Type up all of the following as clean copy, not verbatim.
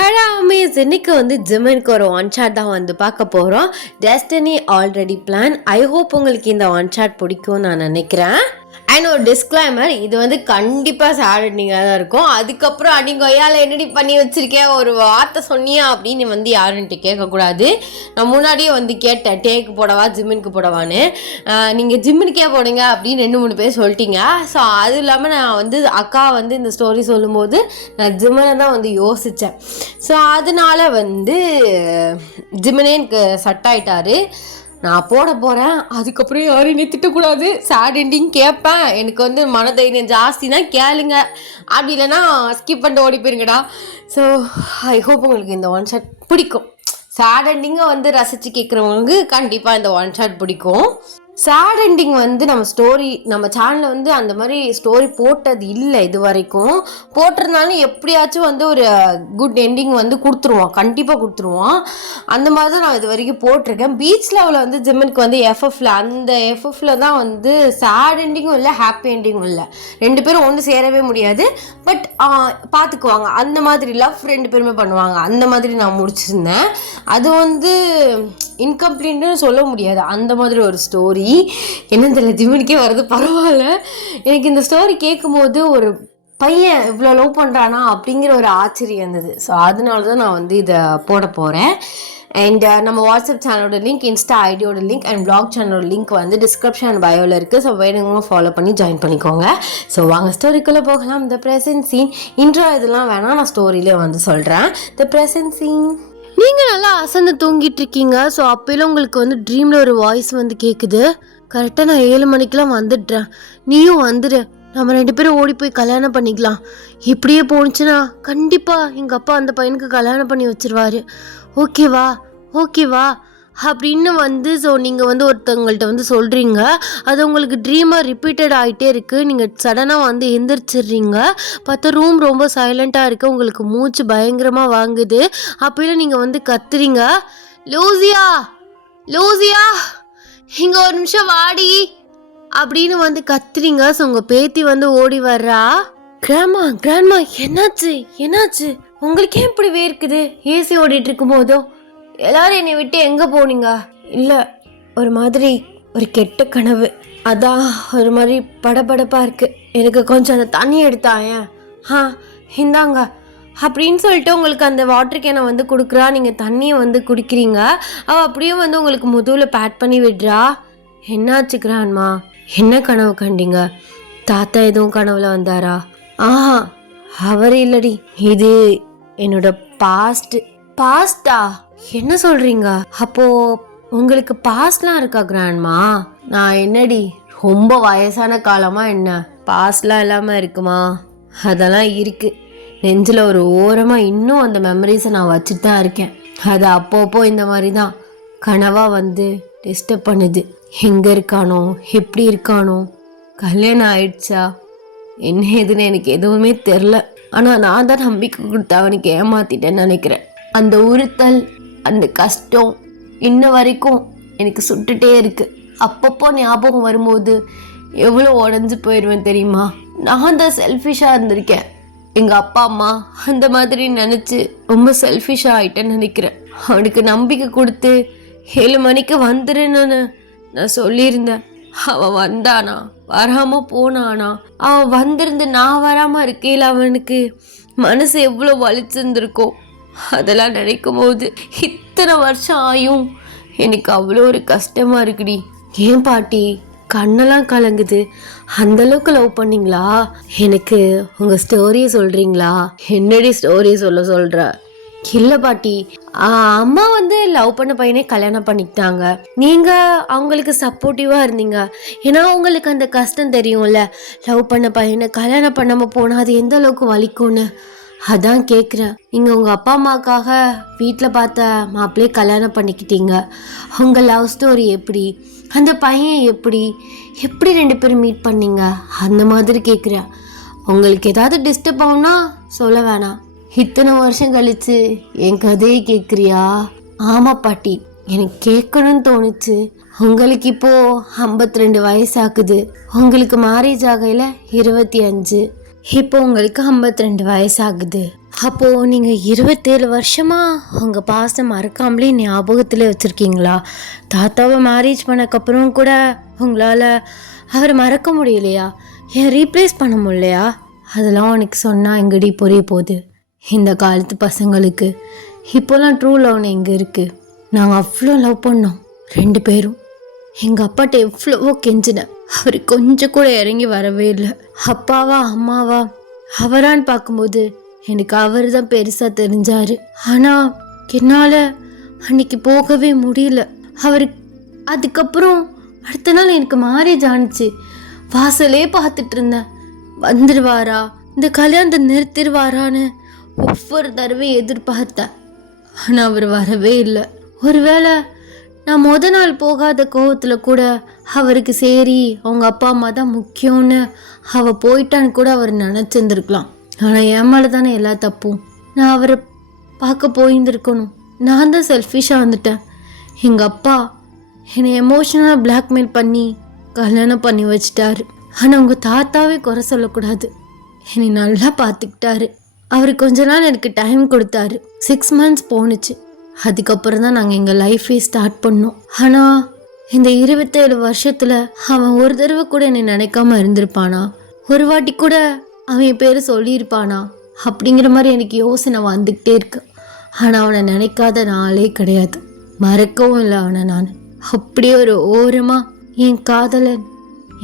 Hello Amaze, இன்னைக்கு ஜிம்முக்கு ஒரு ஒன் ஷாட் தான் பார்க்க போகிறோம். Destiny already plan. I hope உங்களுக்கு இந்த ஒன் ஷாட் பிடிக்கும்னு நான் நினைக்கிறேன். அண்ட் ஒரு டிஸ்க்ளைமர், இது கண்டிப்பாக சேட் எண்டிங்காக தான் இருக்கும். அதுக்கப்புறம் கொய்யால் என்னடி பண்ணி வச்சிருக்கேன் ஒரு வார்த்தை சொன்னியா அப்படின்னு யாருன்ட்டு கேட்கக்கூடாது. நான் முன்னாடியே கேட்டேன், டேக்கு போடவா ஜிம்முக்கு போடவான்னு. நீங்கள் ஜிம்முக்கே போடுங்க அப்படின்னு 2-3 பேர் சொல்லிட்டீங்க. ஸோ அதுவும் இல்லாமல் நான் அக்கா இந்த ஸ்டோரி சொல்லும்போது நான் ஜிம்மனை தான் யோசித்தேன். ஸோ அதனால ஜிம்மனே எனக்கு சட் ஆகிட்டாரு. நான் போட போகிறேன். அதுக்கப்புறம் யாரையும் நீ திட்டக்கூடாது, சேட் எண்டிங் கேட்பேன். எனக்கு மனதைரியம் ஜாஸ்தி தான், கேளுங்க. அப்படி இல்லைன்னா ஸ்கிப் பண்ணிட்டு ஓடி போயிருங்கடா. ஸோ ஐ ஹோப் உங்களுக்கு இந்த ஒன் ஷாட் பிடிக்கும். சேட் எண்டிங்கை ரசித்து கேட்குறவங்களுக்கு கண்டிப்பாக இந்த ஒன் ஷாட் பிடிக்கும். சேட் எண்டிங் நம்ம ஸ்டோரி நம்ம சேனலில் அந்த மாதிரி ஸ்டோரி போட்டது இல்லை இது வரைக்கும். போட்டிருந்தாலும் எப்படியாச்சும் ஒரு குட் எண்டிங் கொடுத்துருவோம், கண்டிப்பாக கொடுத்துருவோம். அந்த மாதிரி தான் நான் இது வரைக்கும் போட்டிருக்கேன். பீச் லெவலில் ஜிம்முக்கு எஃப்எஃப்ல அந்த எஃப்எஃப்ல தான் சேட் எண்டிங்கும் இல்லை, ஹாப்பி எண்டிங்கும் இல்லை. 2 பேரும் ஒன்று சேரவே முடியாது. பட் பார்த்துக்குவாங்க, அந்த மாதிரி லவ் 2 பேருமே பண்ணுவாங்க. அந்த மாதிரி நான் முடிச்சிருந்தேன். அது இன்கம்ப்ளீட்னு சொல்ல முடியாது, அந்த மாதிரி ஒரு ஸ்டோரி. என்னன்னு தெரியல, ஜிம்முக்கே வர்றது பரவாயில்ல. எனக்கு இந்த ஸ்டோரி கேட்கும் போது ஒரு பையன் இவ்வளோ லவ் பண்ணுறானா அப்படிங்கிற ஒரு ஆச்சரியம் இருந்தது. ஸோ அதனால தான் நான் இதை போட போகிறேன். அண்ட் நம்ம வாட்ஸ்அப் சேனலோட லிங்க், இன்ஸ்டா ஐடியோட லிங்க் அண்ட் பிளாக் சேனலோட லிங்க் டிஸ்கிரிப்ஷன் பயோவில் இருக்குது. ஸோ வேணுங்க ஃபாலோ பண்ணி ஜாயின் பண்ணிக்கோங்க. ஸோ வாங்க ஸ்டோரிக்குள்ளே போகலாம். த ப்ரெசன்ட் சீன், இன்ட்ரோ இதெல்லாம் வேணாம், நான் ஸ்டோரியிலே சொல்கிறேன். The present scene. நீங்கள் நல்லா அசந்து தூங்கிட்டு இருக்கீங்க. ஸோ அப்போலாம் உங்களுக்கு ட்ரீமில் ஒரு வாய்ஸ் கேட்குது. கரெக்டாக நான் 7 மணிக்கெலாம் வந்துடுறேன், நீயும் வந்துடு, நம்ம 2 பேரும் ஓடி போய் கல்யாணம் பண்ணிக்கலாம். இப்படியே போணுச்சுன்னா கண்டிப்பாக எங்கள் அப்பா அந்த பையனுக்கு கல்யாணம் பண்ணி வச்சிருவாரு. ஓகேவா ஓகேவா அப்படின்னு ஸோ நீங்கள் ஒருத்தவங்கள்ட்ட சொல்கிறீங்க. அது உங்களுக்கு ட்ரீமாக ரிப்பீட்டட் ஆகிட்டே இருக்குது. நீங்கள் சடனாக எந்திரிச்சிடுறீங்க. பார்த்தா ரூம் ரொம்ப சைலண்ட்டாக இருக்குது. உங்களுக்கு மூச்சு பயங்கரமாக வாங்குது. அப்போலாம் நீங்கள் கத்துறீங்க, லூசியா லூசியா இங்கே ஒரு நிமிஷம் வாடி அப்படின்னு கத்துறீங்க. ஸோ உங்கள் பேத்தி ஓடி வர்றா. கிராண்ட்மா என்னாச்சு என்னாச்சு, உங்களுக்கே இப்படி வேர்க்குது? ஏசி ஓடிட்டு இருக்கும் போதோ எல்லாரும் என்னை விட்டு எங்கே போனீங்க? இல்லை, ஒரு மாதிரி ஒரு கெட்ட கனவு, அதான் ஒரு மாதிரி படபடப்பாக இருக்குது. எனக்கு கொஞ்சம் அந்த தண்ணி எடுத்தாயேன். இந்தாங்க அப்படின்னு சொல்லிட்டு உங்களுக்கு அந்த வாட்டர் கேனை கொடுக்குறா. நீங்கள் தண்ணியை குடிக்கிறீங்க. அவள் அப்படியே உங்களுக்கு முதுகில் பேட் பண்ணி விடுறா. என்னாச்சு கிராண்ட்மா, என்ன கனவு கண்டீங்க? தாத்தா எதுவும் கனவுல வந்தாரா? அவர் இல்லடி, இது என்னோட பாஸ்டா. என்ன சொல்றீங்க? அப்போ உங்களுக்கு பாஸ்ட்லாம் இருக்கா கிராண்ட்மா? நான் என்னடி ரொம்ப வயசான காலமா என்ன, பாஸ்ட்லாம் இல்லாம இருக்குமா? அதெல்லாம் இருக்கு. நெஞ்சில் ஒரு ஓரமாக இன்னும் அந்த மெமரிஸை நான் வச்சுட்டு தான் இருக்கேன். அது அப்பப்போ இந்த மாதிரி தான் கனவா டிஸ்டர்ப் பண்ணுது. எங்கே இருக்கானோ, எப்படி இருக்கானோ, கல்யாணம் ஆயிடுச்சா, என்ன ஏதுன்னு எனக்கு எதுவுமே தெரில. ஆனால் நான் தான் நம்பிக்கை கொடுத்து அவனுக்கு ஏமாத்திட்டேன்னு நினைக்கிறேன். அந்த உறுத்தல், அந்த கஷ்டம் இன்ன வரைக்கும் எனக்கு சுட்டுட்டே இருக்கு. அப்பப்போ ஞாபகம் வரும்போது எவ்வளோ உடஞ்சி போயிடுவேன் தெரியுமா? நான் தான் செல்ஃபிஷாக இருந்திருக்கேன். எங்கள் அப்பா அம்மா அந்த மாதிரி நினச்சி ரொம்ப செல்ஃபிஷாக ஆகிட்டேன்னு நினைக்கிறேன். அவனுக்கு நம்பிக்கை கொடுத்து 7 மணிக்கு வந்துடுன்னு நான் சொல்லியிருந்தேன். அவன் வந்தானா, வராமல் போனானா? அவன் வந்திருந்து நான் வராமல் இருக்கையில் அவனுக்கு மனசு எவ்வளோ வலிச்சிருந்துருக்கோ. அதெல்லாம் நினைக்கும் போது இத்தனை வருஷம் ஆயும் எனக்கு அவ்வளோ ஒரு கஷ்டமாக இருக்குடி. ஏன் பாட்டி கண்ணெல்லாம் கலங்குது? அந்தளவுக்கு லவ் பண்ணிங்களா? எனக்கு உங்கள் ஸ்டோரியை சொல்கிறீங்களா? என்னடி ஸ்டோரி சொல்கிற? இல்லை பாட்டி, அம்மா லவ் பண்ண பையனே கல்யாணம் பண்ணிக்கிட்டாங்க. நீங்கள் அவங்களுக்கு சப்போர்ட்டிவாக இருந்தீங்க. ஏன்னா உங்களுக்கு அந்த கஷ்டம் தெரியும்ல, லவ் பண்ண பையனை கல்யாணம் பண்ணாமல் போனால் அது எந்த அளவுக்கு வலிக்கும்னு. அதான் கேட்குறேன். நீங்கள் உங்கள் அப்பா அம்மாக்காக வீட்டில் பார்த்த மாப்பிள்ளையே கல்யாணம் பண்ணிக்கிட்டீங்க. உங்கள் லவ் ஸ்டோரி எப்படி, அந்த பையன் எப்படி 2 பேரும் மீட் பண்ணீங்க, அந்த மாதிரி கேட்குறேன். உங்களுக்கு ஏதாவது டிஸ்டர்ப் ஆகுனா சொல்ல வேணாம். இத்தனை வருஷம் கழிச்சு என் கதையை கேட்குறியா? ஆமாம் பாட்டி, எனக்கு கேட்கணும்னு தோணுச்சு. உங்களுக்கு இப்போ 52 வயசாகுது. உங்களுக்கு மேரேஜ் ஆகையில் 25. இப்போ உங்களுக்கு 52 வயசாகுது. அப்போது நீங்கள் 27 வருஷமாக உங்கள் பாசம் மறக்காமலே ஞாபகத்தில் வச்சுருக்கீங்களா? தாத்தாவை மேரேஜ் பண்ணக்கப்புறம் கூட உங்களால் அவரை மறக்க முடியலையா? ஏன் ரீப்ளேஸ் பண்ண முடியலையா? அதெல்லாம் உனக்கு சொன்னால் எங்கடி புரிய போகுது? இந்த காலத்து பசங்களுக்கு இப்போலாம் ட்ரூ லவ்னு எங்கே இருக்குது? நாங்கள் அவ்வளோ லவ் பண்ணோம் 2 பேரும். எங்கள் அப்பாட்ட எவ்வளவோ கெஞ்சினேன், அவர் கொஞ்சம் கூட இறங்கி வரவே இல்லை. அப்பாவா அம்மாவா அவரான்னு பார்க்கும்போது எனக்கு அவர் தான் பெருசாக தெரிஞ்சார். ஆனால் என்னால் அன்னைக்கு போகவே முடியல. அவர் அதுக்கப்புறம் அடுத்த நாள் எனக்கு மேரேஜ் ஆனிச்சு. வாசலே பார்த்துட்டு இருந்தேன், வந்துடுவாரா, இந்த கல்யாணத்தை நிறுத்திடுவாரான்னு ஒவ்வொரு தடவையும் எதிர்பார்த்தேன். ஆனால் அவர் வரவே இல்லை. ஒருவேளை நான் நாள் போகாத கோவத்தில் கூட அவருக்கு சரி அவங்க அப்பா அம்மா தான் முக்கியம்னு அவள் போயிட்டான்னு கூட அவர் நினச்சிருந்துருக்கலாம். ஆனால் என் மேலே தானே எல்லா தப்பும். நான் அவரை பார்க்க போயிருந்துருக்கணும். நான் தான் செல்ஃபிஷாக வந்துட்டேன். எங்கள் அப்பா என்னை எமோஷனலாக பிளாக்மெயில் பண்ணி கல்யாணம் பண்ணி வச்சிட்டாரு. ஆனால் உங்கள் தாத்தாவே குறை சொல்லக்கூடாது, என்னை நல்லா பார்த்துக்கிட்டாரு. அவர் கொஞ்ச நாள் எனக்கு டைம் கொடுத்தாரு. 6 months போணுச்சு. அதுக்கப்புறம் தான் நாங்கள் எங்கள் லைஃபே ஸ்டார்ட் பண்ணோம். ஆனால் இந்த 27 வருஷத்தில் அவன் ஒரு தடவை கூட என்னை நினைக்காம இருந்திருப்பானா? ஒரு வாட்டி கூட அவன் என் பேர் சொல்லியிருப்பானா? அப்படிங்கிற மாதிரி எனக்கு யோசனை வந்துக்கிட்டே இருக்கு. ஆனால் அவனை நினைக்காத நாளே கிடையாது, மறக்கவும் இல்லை அவனை நான். அப்படியே ஒரு ஓரமாக என் காதலன்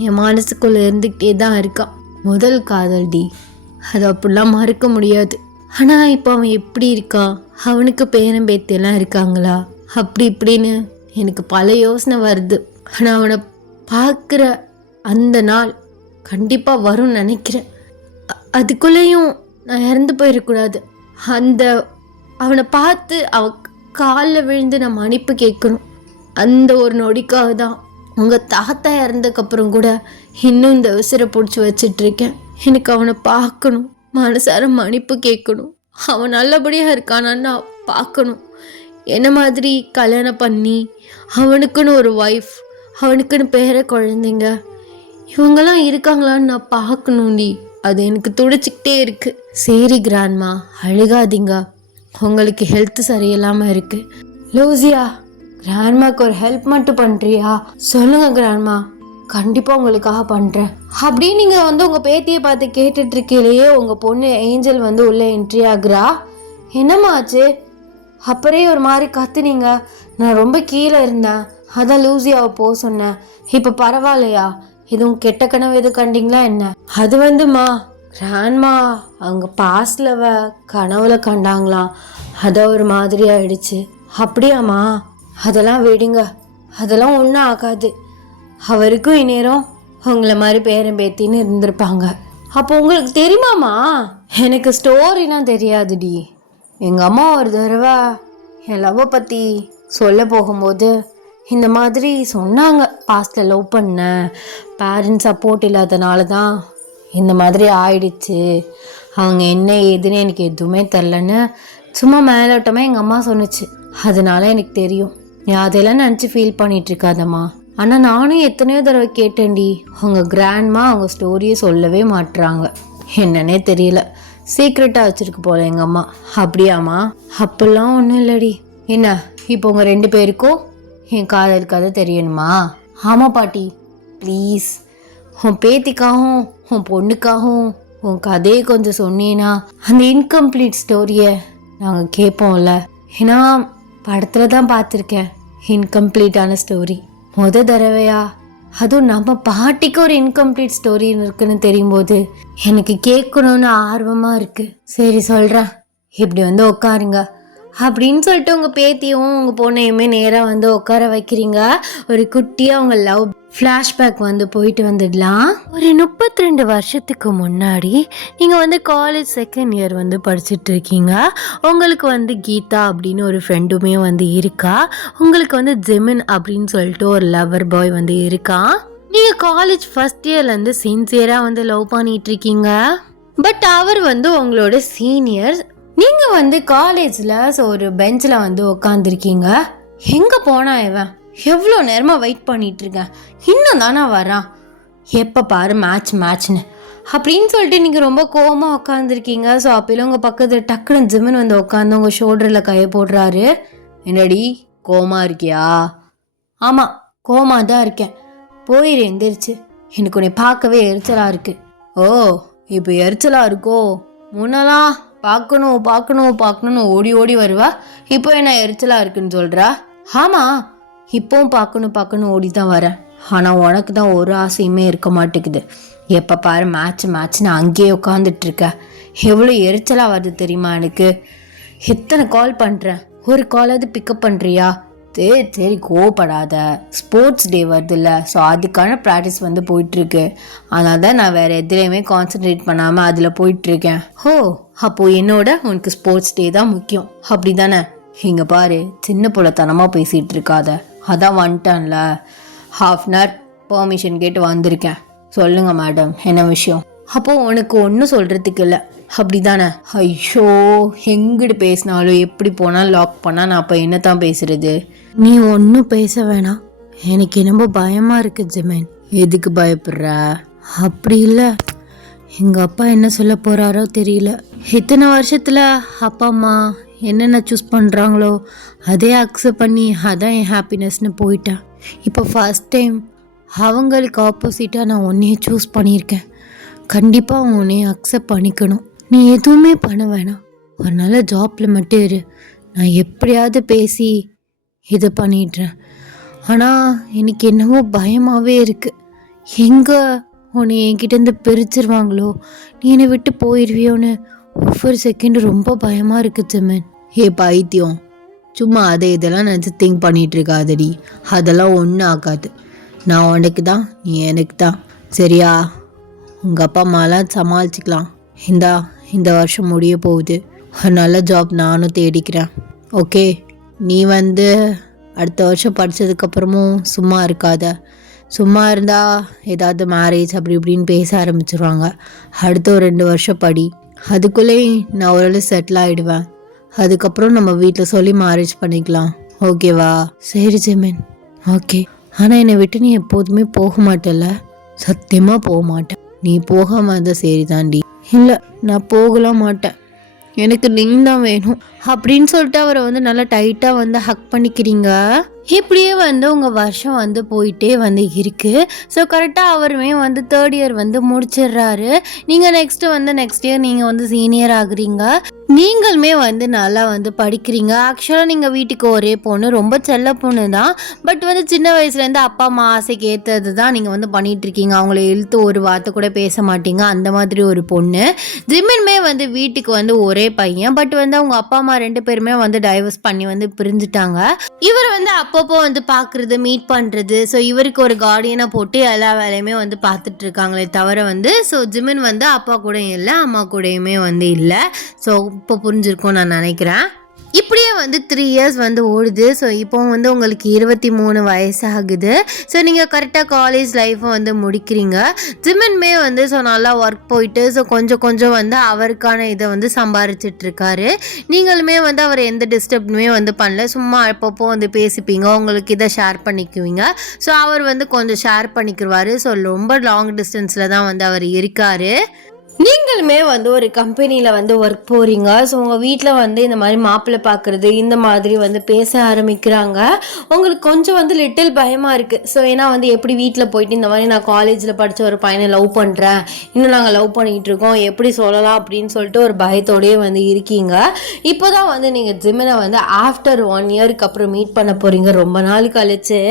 என் மனசுக்குள்ளே இருந்துக்கிட்டே தான் இருக்கான். முதல் காதல் டி, அது அப்படிலாம் மறக்க முடியாது. ஆனால் இப்போ அவன் எப்படி இருக்கான்? அவனுக்கு பேரம்பேத்தியெல்லாம் இருக்காங்களா? அப்படி இப்படின்னு எனக்கு பல யோசனை வருது. ஆனால் அவனை பார்க்குற அந்த நாள் கண்டிப்பாக வரும்னு நினைக்கிறேன். அதுக்குள்ளேயும் நான் இறந்து போயிடக்கூடாது. அவனை பார்த்து அவன் காலில் விழுந்து நான் மன்னிப்பு கேட்கணும். அந்த ஒரு நொடிக்காக தான் உங்கள் தாத்தா இறந்ததுக்கப்புறம் கூட இன்னும் இந்த உசிரை பிடிச்சி வச்சிட்ருக்கேன். எனக்கு அவனை பார்க்கணும், மனசார மன்னிப்பு கேட்கணும். அவன் நல்லபடியாக இருக்கானான்னு நான் பார்க்கணும். என்ன மாதிரி கல்யாணம் பண்ணி அவனுக்குன்னு ஒரு ஒய்ஃப், அவனுக்குன்னு பேர குழந்தைங்க இவங்கெல்லாம் இருக்காங்களான்னு நான் பார்க்கணும்டி. அது எனக்கு துடிச்சிக்கிட்டே இருக்கு. சரி கிராண்ட்மா, அழுகாதீங்க, உங்களுக்கு ஹெல்த் சரியில்லாமல் இருக்கு. லூசியா, கிராண்ட்மாக்கு ஒரு ஹெல்ப் மட்டும் பண்ணுறியா? சொல்லுங்க கிராண்ட்மா, கண்டிப்பாக உங்களுக்காக பண்ணுறேன். அப்படி நீங்கள் உங்கள் பேத்தியை பார்த்து கேட்டுட்ருக்கையிலேயே உங்கள் பொண்ணு ஏஞ்சல் உள்ளே என்ட்ரி ஆகுறா. என்னம்மா ஆச்சு? அப்புறம் ஒரு மாதிரி கத்துனீங்க. நான் ரொம்ப கீழே இருந்தேன், அதான் லூசியாவை போக சொன்னேன். இப்போ பரவாயில்லையா? எதுவும் கெட்ட கனவு எதுவும் கண்டிங்களா என்ன? அது கிராண்ட்மா அவங்க பாஸ்டில் கனவுல கண்டாங்களாம், அதான் ஒரு மாதிரி ஆயிடுச்சு. அப்படியாம்மா? அதெல்லாம் விடுங்க, அதெல்லாம் ஒன்றும் ஆகாது. அவருக்கும் இந்நேரம் உங்களை மாதிரி பேரம்பேத்தின்னு இருந்திருப்பாங்க. அப்போ உங்களுக்கு தெரியுமாம்மா? எனக்கு ஸ்டோரிலாம் தெரியாதுடி. எங்கள் அம்மா ஒரு தடவை என் லவ்வை பற்றி சொல்ல போகும்போது இந்த மாதிரி சொன்னாங்க. பாஸ்டில் லவ் பண்ணேன், பேரண்ட்ஸ் சப்போர்ட் இல்லாதனால தான் இந்த மாதிரி ஆயிடுச்சு, அவங்க என்ன ஏதுன்னு எனக்கு எதுவுமே தெரிலன்னு சும்மா மேலோட்டமாக எங்கள் அம்மா சொன்னிச்சு. அதனால எனக்கு தெரியும். நீ அதெல்லாம் நினச்சி ஃபீல் பண்ணிகிட்ருக்காதம்மா. ஆனால் நானும் எத்தனையோ தடவை கேட்டேன்டி, உங்கள் கிராண்ட்மா அவங்க ஸ்டோரியை சொல்லவே மாட்டுறாங்க. என்னன்னே தெரியல, சீக்ரெட்டாக வச்சுருக்கு போல எங்கள் அம்மா. அப்படியாம்மா? அப்படிலாம் ஒன்றும் இல்லடி. என்ன இப்போ உங்கள் 2 பேருக்கும் என் காதல் கதை தெரியணுமா? ஆமாம் பாட்டி, ப்ளீஸ் உன் பேத்திக்காகவும் உன் பொண்ணுக்காகவும் உன் கதையை கொஞ்சம் சொன்னீன்னா அந்த இன்கம்ப்ளீட் ஸ்டோரியை நாங்கள் கேட்போம்ல. ஏன்னா படத்தில் தான் பார்த்துருக்கேன் இன்கம்ப்ளீட்டான ஸ்டோரி. தடவையா அதுவும் நம்ம பாட்டிக்கு ஒரு இன்கம்ப்ளீட் ஸ்டோரி இருக்குன்னு தெரியும் போது எனக்கு கேட்கணும்னு ஆர்வமாக இருக்குது. சரி சொல்கிறேன், இப்படி உட்காருங்க அப்படின்னு சொல்லிட்டு உங்கள் பேத்தியும் உங்கள் பொண்ணையுமே நேராக உட்கார வைக்கிறீங்க. ஒரு குட்டியாக அவங்க லவ் ஃப்ளாஷ்பேக் போயிட்டு வந்துடலாம். ஒரு 32 வருஷத்துக்கு முன்னாடி நீங்கள் காலேஜ் 2nd year படிச்சுட்டு இருக்கீங்க. உங்களுக்கு கீதா அப்படின்னு ஒரு ஃப்ரெண்டுமே இருக்கா. உங்களுக்கு ஜெமின் அப்படின்னு சொல்லிட்டு ஒரு லவர் பாய் இருக்கான். நீங்கள் காலேஜ் 1st yearலேருந்து சின்சியராக லவ் பண்ணிட்டு இருக்கீங்க. பட் அவர் உங்களோட சீனியர். நீங்கள் காலேஜில் ஒரு பெஞ்சில் உட்காந்துருக்கீங்க. எங்கே போனா இவன்? எவ்வளோ நேரமாக வெயிட் பண்ணிகிட்ருக்கேன், இன்னும் தானே வரான்? எப்போ பாரு மேட்ச்னு அப்படின்னு சொல்லிட்டு நீங்கள் ரொம்ப கோவமாக உட்காந்துருக்கீங்க. ஸோ அப்போலாம் உங்கள் பக்கத்தில் டக்குன்னு ஜிமின் வந்து உட்காந்து உங்கள் ஷோல்டரில் கையை போடுறாரு. என்னடி கோவமா இருக்கியா? ஆமாம், கோவமாக தான் இருக்கேன். போயிரு எந்திரிச்சு, எனக்கு உன்னை பார்க்கவே எரிச்சலாக இருக்கு. ஓ, இப்போ எரிச்சலாக இருக்கோ? முன்னெல்லாம் பார்க்கணும் பார்க்கணும் பார்க்கணும்னு ஓடி ஓடி வருவா, இப்போ என்ன எரிச்சலாக இருக்குன்னு சொல்கிறா? ஆமாம், இப்போவும் பார்க்கணும் பார்க்கணும் ஓடி தான் வரேன். ஆனால் உனக்கு தான் ஒரு ஆசையுமே இருக்க மாட்டேங்குது. எப்போ பாரு மேட்ச்னு அங்கேயே உட்காந்துட்டு இருக்க. எவ்வளோ எரிச்சலாக வருது தெரியுமா எனக்கு? எத்தனை கால் பண்ணுறேன், ஒரு காலாவது பிக்கப் பண்ணுறியா? சரி கோவப்படாத, ஸ்போர்ட்ஸ் டே வருதுல்ல, ஸோ அதுக்கான ப்ராக்டிஸ் வந்து போயிட்டுருக்கு. அதனால தான் நான் வேறு எதுலேயுமே கான்சன்ட்ரேட் பண்ணாமல் அதில் போயிட்டுருக்கேன். ஓ, அப்போது என்னோட உனக்கு ஸ்போர்ட்ஸ் டே தான் முக்கியம் அப்படி தானே? இங்கே பாரு, சின்ன புள்ளத்தனமாக பேசிகிட்டு இருக்காத. அதான் வந்துட்டான்ல, ½ பர்மிஷன் கேட்டு வந்திருக்கேன். சொல்லுங்க மேடம், என்ன விஷயம்? அப்போது உனக்கு ஒன்றும் சொல்கிறதுக்கு இல்லை அப்படி தானே? ஐயோ, எங்கிட்டு பேசினாலும் எப்படி போனால் லாக் பண்ணால் நான் அப்போ என்ன தான் பேசுறது? நீ ஒன்றும் பேச வேணாம், எனக்கு என்னமோ பயமாக இருக்குது ஜிமின். எதுக்கு பயப்படுற? அப்படி இல்லை, எங்கள் அப்பா என்ன சொல்ல போகிறாரோ தெரியல. இத்தனை வருஷத்தில் அப்பா அம்மா என்னென்ன சூஸ் பண்ணுறாங்களோ அதே அக்செப்ட் பண்ணி அதான் என் ஹாப்பினஸ்னு போயிட்டேன். இப்போ ஃபர்ஸ்ட் டைம் அவங்களுக்கு ஆப்போசிட்டாக நான் உன்னையே சூஸ் பண்ணியிருக்கேன். கண்டிப்பாக உன்னையே அக்செப்ட் பண்ணிக்கணும். நீ எதுவுமே பண்ண வேணாம், ஒரு நல்ல ஜாப்பில் மட்டும் இரு. நான் எப்படியாவது பேசி இதை பண்ணிடுறேன். ஆனால் எனக்கு என்னவோ பயமாகவே இருக்குது. எங்கே உன்னை என்கிட்டேருந்து பிரிச்சிருவாங்களோ, நீ என்னை விட்டு போயிடுவியோன்னு ஒவ்வொரு செகண்டு ரொம்ப பயமாக இருக்குது ஜிமின். பைத்தியம், சும்மா அதை இதெல்லாம் நினச்சி திங்க் பண்ணிகிட்டு இருக்காதடி. அதெல்லாம் ஒன்றும் ஆகாது. நான் உனக்கு தான், நீ எனக்கு தான், சரியா? உங்கள் அப்பா அம்மாலாம் சமாளிச்சிக்கலாம். இந்த வருஷம் முடிய போகுது, ஒரு நல்ல ஜாப் நானும் தேடிக்கிறேன். ஓகே, நீ வந்து அடுத்த வருஷம் படித்ததுக்கப்புறமும் சும்மா இருக்காத. சும்மா இருந்தால் ஏதாவது மேரேஜ் அப்படி இப்படின்னு பேச ஆரம்பிச்சிருவாங்க. அடுத்த ஒரு 2 வருஷம் படி, அதுக்குள்ளே நான் ஓரளவு செட்டில் ஆகிடுவேன். அதுக்கப்புறம் நம்ம வீட்டில் சொல்லி மேரேஜ் பண்ணிக்கலாம், ஓகேவா? சரி ஜிமின், ஓகே. ஆனால் என்னை விட்டு நீ எப்போதுமே போக மாட்டேல்ல? சத்தியமாக போக மாட்டேன். நீ போகாமல் இருந்தால் சரி தாண்டி. இல்லை, நான் போகலாம் மாட்டேன், எனக்கு நீங்கள் தான் வேணும் அப்படின்னு சொல்லிட்டு அவரை வந்து நல்லா டைட்டாக வந்து ஹக் பண்ணிக்கிறீங்க. இப்படியே வந்து உங்கள் வருஷம் வந்து போயிட்டே வந்து இருக்குது. ஸோ கரெக்டாக அவருமே வந்து 3rd இயர் வந்து முடிச்சிடுறாரு. நீங்கள் நெக்ஸ்ட் இயர் நீங்கள் வந்து சீனியர் ஆகுறீங்க. நீங்களுமே வந்து நல்லா வந்து படிக்கிறீங்க. ஆக்சுவலாக நீங்கள் வீட்டுக்கு ஒரே பொண்ணு, ரொம்ப செல்ல பொண்ணு தான். பட் வந்து சின்ன வயசுலேருந்து அப்பா அம்மா ஆசைக்கு ஏற்றது தான் நீங்கள் வந்து பண்ணிகிட்ருக்கீங்க. அவங்கள இழுத்து ஒரு வார்த்தை கூட பேச மாட்டீங்க, அந்த மாதிரி ஒரு பொண்ணு. ஜிமின்மே வந்து வீட்டுக்கு வந்து ஒரே பையன். பட் வந்து அவங்க அப்பா அம்மா 2 பேருமே வந்து டைவர்ஸ் பண்ணி வந்து பிரிஞ்சுட்டாங்க. இவர் வந்து அப்பப்போ வந்து பார்க்குறது, மீட் பண்ணுறது, ஸோ இவருக்கு ஒரு கார்டியனை போட்டு எல்லா வேலையுமே வந்து பார்த்துட்டு இருக்காங்களே தவிர வந்து ஸோ ஜிமின் வந்து அப்பா கூடயும் இல்லை, அம்மா கூடயுமே வந்து இல்லை. ஸோ இப்போ புரிஞ்சிருக்கும் நான் நினைக்கிறேன். இப்படியே வந்து 3 இயர்ஸ் வந்து ஓடுது. ஸோ இப்போ வந்து உங்களுக்கு 23 வயசு ஆகுது. ஸோ நீங்கள் கரெக்டாக காலேஜ் லைஃப்பை வந்து முடிக்கிறீங்க. ஜிமின்மே வந்து ஸோ நல்லா ஒர்க் போயிட்டு ஸோ கொஞ்சம் வந்து அவருக்கான இதை வந்து சம்பாரிச்சிட்ருக்காரு. நீங்களுமே வந்து அவர் எந்த டிஸ்டர்புமே வந்து பண்ணல, சும்மா அப்பப்போ வந்து பேசிப்பீங்க, உங்களுக்கு இதை ஷேர் பண்ணிக்குவீங்க. ஸோ அவர் வந்து கொஞ்சம் ஷேர் பண்ணிக்கிடுவார். ஸோ ரொம்ப லாங் டிஸ்டன்ஸில் தான் வந்து அவர் இருக்கார். நீங்களுமே வந்து ஒரு கம்பெனியில் வந்து ஒர்க் போகிறீங்க. ஸோ உங்கள் வீட்டில் வந்து இந்த மாதிரி மாப்பிள்ளை பார்க்குறது இந்த மாதிரி வந்து பேச ஆரம்பிக்கிறாங்க. உங்களுக்கு கொஞ்சம் வந்து லிட்டில் பயமாக இருக்குது. ஸோ ஏன்னா வந்து எப்படி வீட்டில் போயிட்டு இந்த மாதிரி நான் காலேஜில் படித்த ஒரு பையனை லவ் பண்ணுறேன், இன்னும் நாங்கள் லவ் பண்ணிகிட்டு இருக்கோம், எப்படி சொல்லலாம் அப்படின்னு சொல்லிட்டு ஒரு பயத்தோடையே வந்து இருக்கீங்க. இப்போ தான் வந்து நீங்கள் ஜிமினை வந்து ஆஃப்டர் 1 இயருக்கு அப்புறம் மீட் பண்ண போகிறீங்க, ரொம்ப நாள் கழிச்சு.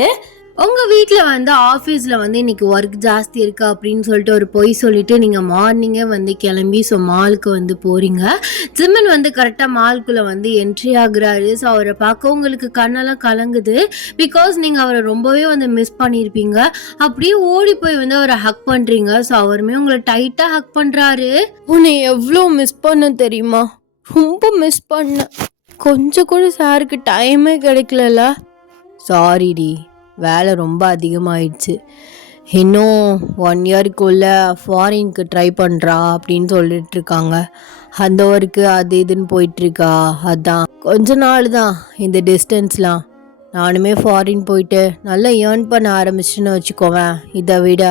உங்கள் வீட்டில் வந்து ஆஃபீஸில் வந்து இன்றைக்கி ஒர்க் ஜாஸ்தி இருக்கா அப்படின்னு சொல்லிட்டு ஒரு பொய் சொல்லிவிட்டு நீங்கள் மார்னிங்கே வந்து கிளம்பி ஸோ மாலுக்கு வந்து போகிறீங்க. ஜிமின் வந்து கரெக்டாக மால்குள்ளே வந்து என்ட்ரி ஆகுறாரு. ஸோ அவரை பார்க்க உங்களுக்கு கண்ணெல்லாம் கலங்குது. பிகாஸ் நீங்கள் அவரை ரொம்பவே வந்து மிஸ் பண்ணியிருப்பீங்க. அப்படியே ஓடி போய் வந்து அவரை ஹக் பண்ணுறீங்க. ஸோ அவருமே உங்களை டைட்டாக ஹக் பண்ணுறாரு. உன்னை எவ்வளோ மிஸ் பண்ண தெரியுமா? ரொம்ப மிஸ் பண்ண. கொஞ்சம் கூட சாருக்கு டைமே கிடைக்கல. சாரிடி, வேலை ரொம்ப அதிகமாகிடுச்சு. இன்னும் 1 இயருக்குள்ளே ஃபாரினுக்கு ட்ரை பண்ணுறா அப்படின்னு சொல்லிட்டு இருக்காங்க. அந்த ஒர்க்கு அது இதுன்னு போயிட்டுருக்கா. அதான் கொஞ்ச நாள் தான் இந்த டிஸ்டன்ஸ்லாம். நானுமே ஃபாரின் போயிட்டு நல்லா ஏர்ன் பண்ண ஆரம்பிச்சுன்னு வச்சுக்கோவேன். இதை விட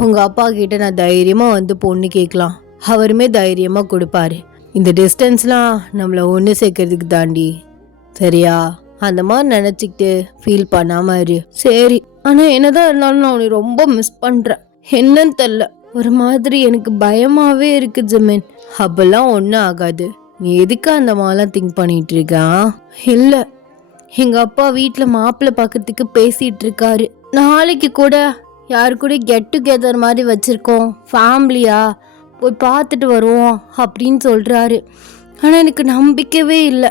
உங்கள் அப்பா கிட்ட நான் தைரியமாக வந்து பொண்ணு கேட்கலாம், அவருமே தைரியமாக கொடுப்பாரு. இந்த டிஸ்டன்ஸ்லாம் நம்மளை ஒன்று சேர்க்கறதுக்கு தாண்டி, சரியா? அந்த மாதிரி நினச்சிக்கிட்டு ஃபீல் பண்ணாம இரு. சரி, ஆனால் என்னதான் இருந்தாலும் நான் உன்னை ரொம்ப மிஸ் பண்ணுறேன். என்னன்னு தெரில, ஒரு மாதிரி எனக்கு பயமாகவே இருக்கு ஜமீன். அப்பெல்லாம் ஒன்றும் ஆகாது, நீ எதுக்கு அந்த மாதிரிலாம் திங்க் பண்ணிட்டு இருக்கா? இல்லை, எங்கள் அப்பா வீட்டில் மாப்பிள்ளை பார்க்கறதுக்கு பேசிகிட்டு இருக்காரு. நாளைக்கு கூட யாரு கூட கெட் டுகெதர் மாதிரி வச்சுருக்கோம், ஃபேமிலியா போய் பார்த்துட்டு வருவோம் அப்படின்னு சொல்கிறாரு. ஆனால் எனக்கு நம்பிக்கவே இல்லை,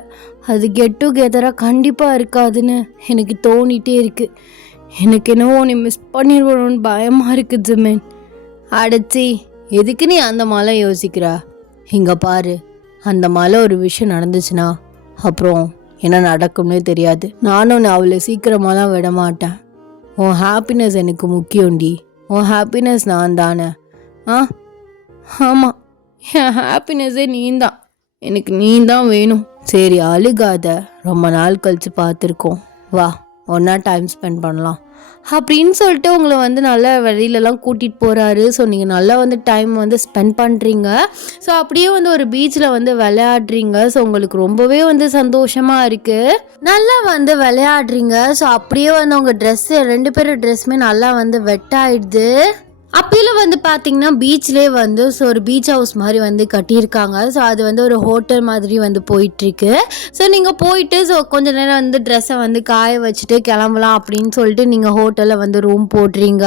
அது கெட் டுகெதராக கண்டிப்பாக இருக்காதுன்னு எனக்கு தோணிகிட்டே இருக்குது. எனக்கு என்னவோ நீ மிஸ் பண்ணிடுவோன்னு பயமாக இருக்குது ஜமீன். அடைச்சி, எதுக்கு நீ அந்த மாதிரிலாம் யோசிக்கிறா? இங்கே பாரு, அந்த மாதிரி ஒரு விஷயம் நடந்துச்சுன்னா அப்புறம் என்ன நடக்கும்னே தெரியாது. நானும் உன்னை அவ்வளோ சீக்கிரமாலாம் விட மாட்டேன். உன் ஹாப்பினஸ் எனக்கு முக்கியம்டி. உன் ஹாப்பினஸ் நான் தானே. ஆமாம், என் ஹாப்பினஸே நீந்தான், எனக்கு நீந்தான் வேணும். சரி அழுகாத, ரொம்ப நாள் கழித்து பார்த்துருக்கோம், வா ஒன்றா டைம் ஸ்பெண்ட் பண்ணலாம் அப்படின்னு சொல்லிட்டு உங்களை வந்து நல்லா வெளியிலலாம் கூட்டிகிட்டு போகிறாரு. ஸோ நீங்கள் நல்லா வந்து டைம் வந்து ஸ்பெண்ட் பண்ணுறீங்க. ஸோ அப்படியே வந்து ஒரு பீச்சில் வந்து விளையாடுறீங்க. ஸோ உங்களுக்கு ரொம்பவே வந்து சந்தோஷமாக இருக்குது, நல்லா வந்து விளையாடுறீங்க. ஸோ அப்படியே வந்து உங்கள் ட்ரெஸ்ஸு 2 பேரும் ட்ரெஸ்ஸுமே நல்லா வந்து வெட்டாயிடுது. அப்பயில வந்து பார்த்தீங்கன்னா பீச்லேயே வந்து ஸோ ஒரு பீச் ஹவுஸ் மாதிரி வந்து கட்டியிருக்காங்க. ஸோ அது வந்து ஒரு ஹோட்டல் மாதிரி வந்து போயிட்டுருக்கு. ஸோ நீங்கள் போயிட்டு ஸோ கொஞ்ச நேரம் வந்து ட்ரெஸ்ஸை வந்து காய வச்சுட்டு கிளம்பலாம் அப்படின்னு சொல்லிட்டு நீங்கள் ஹோட்டலில் வந்து ரூம் போடுறீங்க.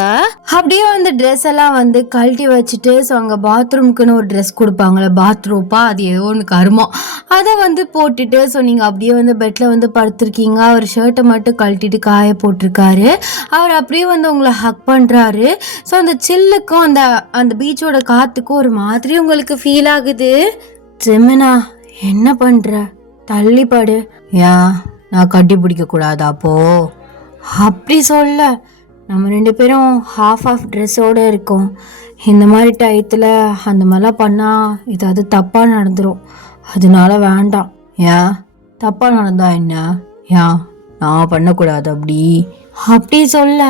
அப்படியே வந்து ட்ரெஸ் எல்லாம் வந்து கழட்டி வச்சுட்டு ஸோ அங்கே பாத்ரூம்க்குன்னு ஒரு ட்ரெஸ் கொடுப்பாங்களே, பாத்ரூப்பா அது ஏதோ ஒன்று கருமம், அதை வந்து போட்டுட்டு ஸோ நீங்கள் அப்படியே வந்து பெட்டில் வந்து படுத்திருக்கீங்க. அவர் ஷர்ட்டை மட்டும் கழட்டிட்டு காய போட்டிருக்காரு. அவர் அப்படியே வந்து உங்களை ஹக் பண்ணுறாரு. ஸோ அந்த சில்லுக்கும் அந்த பீச்சோட காத்துக்கும் ஒரு மாதிரி உங்களுக்கு ஃபீல் ஆகுது. ஜெமினா, என்ன பண்ற? தள்ளிப்படு. ஏன் நான் கட்டி பிடிக்க கூடாதா? அப்போ அப்படி சொல்ல, நம்ம 2 பேரும் ஹாஃப் ட்ரெஸ்ஸோடு இருக்கோம். இந்த மாதிரி டயத்தில் அந்த மாதிரிலாம் பண்ணால் ஏதாவது தப்பாக நடந்துடும், அதனால வேண்டாம். ஏன் தப்பாக நடந்தா என்ன? ஏன் நான் பண்ணக்கூடாது? அப்படி சொல்ல,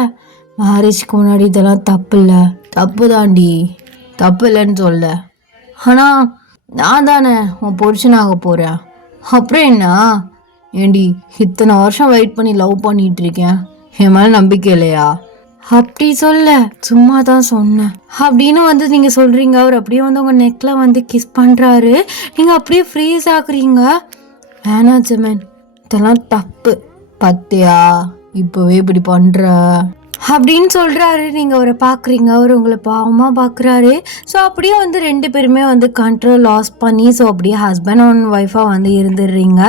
மேரேஜ்க்கு முன்னாடி இதெல்லாம் தப்பு இல்லை, தப்பு தாண்டி, தப்பு இல்லைன்னு சொல்ல. ஆனால் நான் தானே உன் புருஷனாக போகிறேன், அப்புறம் என்ன? ஏண்டி இத்தனை வருஷம் வெயிட் பண்ணி லவ் பண்ணிட்டு இருக்கேன், என் மேலே நம்பிக்கை இல்லையா? அப்படி சொல்ல, சும்மா தான் சொன்னேன் அப்படின்னு வந்து நீங்கள் சொல்கிறீங்க. அவர் அப்படியே வந்து உங்கள் நெக்கில் வந்து கிஸ் பண்ணுறாரு. நீங்கள் அப்படியே ஃப்ரீஸ் ஆகுறீங்க. வேணாம் ஜெமன், இதெல்லாம் தப்பு, பத்தியா இப்போவே இப்படி பண்ணுற அப்படின்னு சொல்கிறாரு. நீங்கள் அவரை பார்க்குறீங்க, அவர் உங்களை பாவமாக பார்க்குறாரு. ஸோ அப்படியே வந்து 2 பேருமே வந்து கண்ட்ரோல் லாஸ் பண்ணி ஸோ அப்படியே ஹஸ்பண்ட் அண்ட் ஒய்ஃபாக வந்து இருந்துடுறீங்க.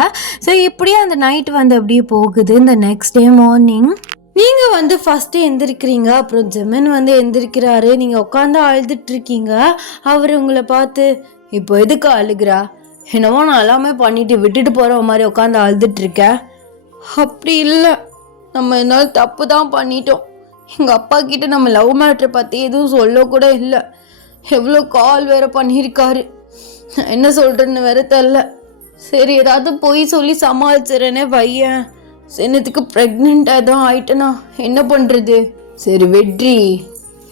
ஸோ இப்படியே அந்த நைட் வந்து அப்படியே போகுது. இந்த நெக்ஸ்ட் டே மார்னிங் நீங்கள் வந்து ஃபஸ்ட்டு எந்திரிக்கிறீங்க, அப்புறம் ஜெமன் வந்து எந்திரிக்கிறாரு. நீங்கள் உட்காந்து அழுதுட்ருக்கீங்க. அவர் உங்களை பார்த்து, இப்போ எதுக்கு அழுகிறா? என்னவோ நான் எல்லாமே பண்ணிட்டு விட்டுட்டு போகிற மாதிரி உட்காந்து அழுதுட்ருக்க. அப்படி இல்லை, நம்ம என்னால் தப்பு தான் பண்ணிட்டோம். எங்கள் அப்பா கிட்ட நம்ம லவ் மேட்ரை பற்றி எதுவும் சொல்லக்கூட இல்லை. எவ்வளோ கால் வேறு பண்ணியிருக்காரு, என்ன சொல்கிறேன்னு வேற தெரில. சரி ஏதாவது போய் சொல்லி சமாளிச்சிடறேனே பையன். சின்னத்துக்கு ப்ரெக்னெண்ட்டாக தான் ஆயிட்டேனா என்ன பண்ணுறது? சரி வெற்றி,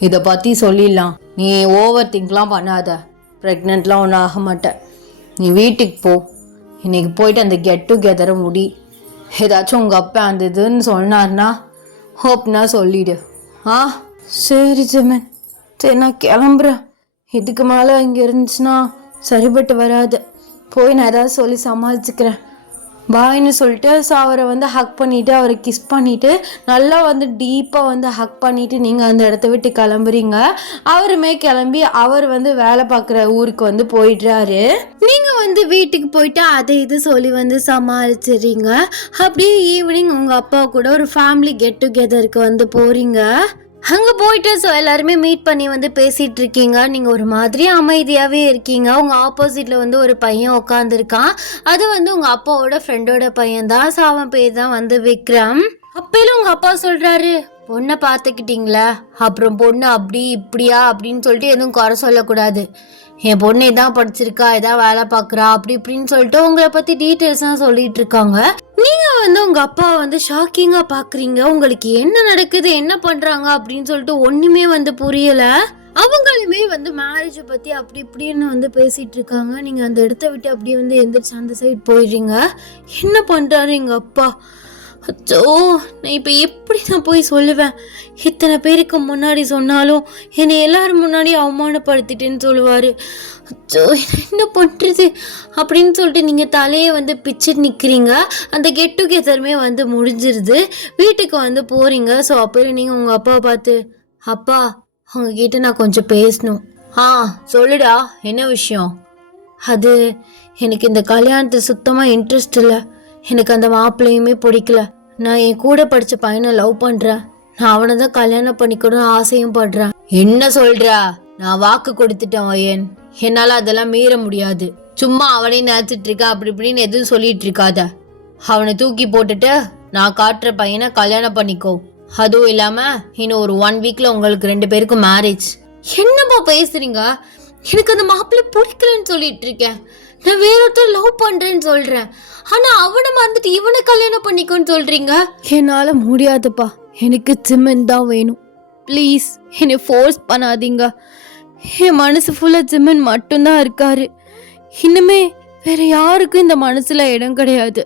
இதை பற்றி சொல்லிடலாம். நீ ஓவர் திங்க்லாம் பண்ணாத, ப்ரெக்னெண்ட்லாம் ஒன்றும் ஆக மாட்டேன். நீ வீட்டுக்கு போ, இன்னைக்கு போயிட்டு அந்த கெட் டுகெதரை முடி. ஏதாச்சும் உங்கள் அப்பா அந்த இதுன்னு சொன்னார்னா ஹோப்னா சொல்லிடு. சரி ஜெமன், சரி நான் கிளம்புறேன். இதுக்கு மேலே இங்கே இருந்துச்சுன்னா சரிபட்டு வராது. போய் நான் ஏதாவது சொல்லி சமாளிச்சுக்கிறேன், பாய்னு சொல்லிட்டு ஸோ அவரை வந்து ஹக் பண்ணிவிட்டு அவரை கிஸ் பண்ணிவிட்டு நல்லா வந்து டீப்பாக வந்து ஹக் பண்ணிவிட்டு நீங்கள் அந்த இடத்த விட்டு கிளம்புறீங்க. அவருமே கிளம்பி அவர் வந்து வேலை பார்க்குற ஊருக்கு வந்து போயிடுறாரு. நீங்கள் வந்து வீட்டுக்கு போயிட்டு அதை இது சொல்லி வந்து சமாளிச்சிடுறீங்க. அப்படியே ஈவினிங் உங்கள் அப்பா கூட ஒரு ஃபேமிலி கெட் டுகெதருக்கு வந்து போகிறீங்க. அங்கே போயிட்டு ஸோ எல்லாருமே மீட் பண்ணி வந்து பேசிகிட்டு இருக்கீங்க. நீங்கள் ஒரு மாதிரி அமைதியாகவே இருக்கீங்க. உங்கள் ஆப்போசிட்டில் வந்து ஒரு பையன் உட்காந்துருக்கான். அது வந்து உங்கள் அப்பாவோட ஃப்ரெண்டோட பையன் தான். ஸோ அவன் பேர் தான் வந்து விக்ரம். அப்பயிலும் உங்கள் அப்பா சொல்கிறாரு, பொண்ணை பார்த்துக்கிட்டீங்களா? அப்புறம் பொண்ணு அப்படி இப்படியா அப்படின்னு சொல்லிட்டு எதுவும் குறை சொல்லக்கூடாது. என் பொண்ணு இதான் படிச்சிருக்கா, இதான் வேலை பார்க்குறா, அப்படி இப்படின்னு சொல்லிட்டு உங்களை பற்றி டீட்டெயில்ஸ்லாம் சொல்லிட்டு இருக்காங்க. நீங்கள் வந்து உங்கள் அப்பா வந்து ஷாக்கிங்காக பார்க்குறீங்க. உங்களுக்கு என்ன நடக்குது, என்ன பண்ணுறாங்க அப்படின்னு சொல்லிட்டு ஒன்றுமே வந்து புரியலை. அவங்களுமே வந்து மேரேஜை பற்றி அப்படி இப்படின்னு வந்து பேசிகிட்டு இருக்காங்க. நீங்கள் அந்த இடத்த விட்டு அப்படியே வந்து எந்திரிச்சு அந்த சைடு போயிடுறீங்க. என்ன பண்ணுறாரு எங்கள் அப்பா? அச்சோ, நான் இப்போ எப்படி நான் போய் சொல்லுவேன்? இத்தனை பேருக்கு முன்னாடி சொன்னாலும் என்னை எல்லாரும் முன்னாடி அவமானப்படுத்திட்டேன்னு சொல்லுவார். அச்சோ, என்ன பண்ணுறது அப்படின்னு சொல்லிட்டு நீங்கள் தலையை வந்து பிச்சுட்டு நிற்கிறீங்க. அந்த கெட் டுகெதருமே வந்து முடிஞ்சிருது. வீட்டுக்கு வந்து போகிறீங்க. ஸோ அப்போ நீங்கள் உங்கள் அப்பாவை பார்த்து, அப்பா உங்ககிட்ட நான் கொஞ்சம் பேசணும். சொல்லுடா, என்ன விஷயம்? அது எனக்கு இந்த கல்யாணத்தை சுத்தமாக இன்ட்ரெஸ்ட் இல்லை. எனக்கு அந்த மாப்பிள்ளையுமே பிடிக்கல. நான் என் கூட படித்த பையனை லவ் பண்ணுறேன். நான் அவனை தான் கல்யாணம் பண்ணிக்கணும்னு ஆசையும் படுறேன். என்ன சொல்கிறா? நான் வாக்கு கொடுத்துட்டேன் ஐயன். என்னால் அதெல்லாம் மீற முடியாது. சும்மா அவனே நினச்சிட்டு இருக்கா அப்படி இப்படின்னு எதுவும் சொல்லிட்டு இருக்காத. அவனை தூக்கி போட்டுட்டு நான் காட்டுற பையனை கல்யாணம் பண்ணிக்கோ. அதுவும் இல்லாமல் இன்னும் ஒரு 1 வீக்ல உங்களுக்கு 2 பேருக்கும் மேரேஜ். என்னப்பா பேசுறீங்க? எனக்கு அந்த மாப்பிள்ளை பிடிக்கலன்னு சொல்லிட்டு இருக்கேன். நான் வேற ஒருத்தர் லவ் பண்றேன்னு சொல்றேன். ஆனா அவனை மறந்துட்டு இவனை கல்யாணம் பண்ணிக்கோன்னு சொல்றீங்க. என்னால முடியாதுப்பா. எனக்கு ஜிம்மன் தான் வேணும். ப்ளீஸ் என்னை ஃபோர்ஸ் பண்ணாதீங்க. என் மனசு ஃபுல்லா ஜிம்மன் மட்டும்தான் இருக்காரு. இன்னுமே வேற யாருக்கும் இந்த மனசுல இடம் கிடையாது.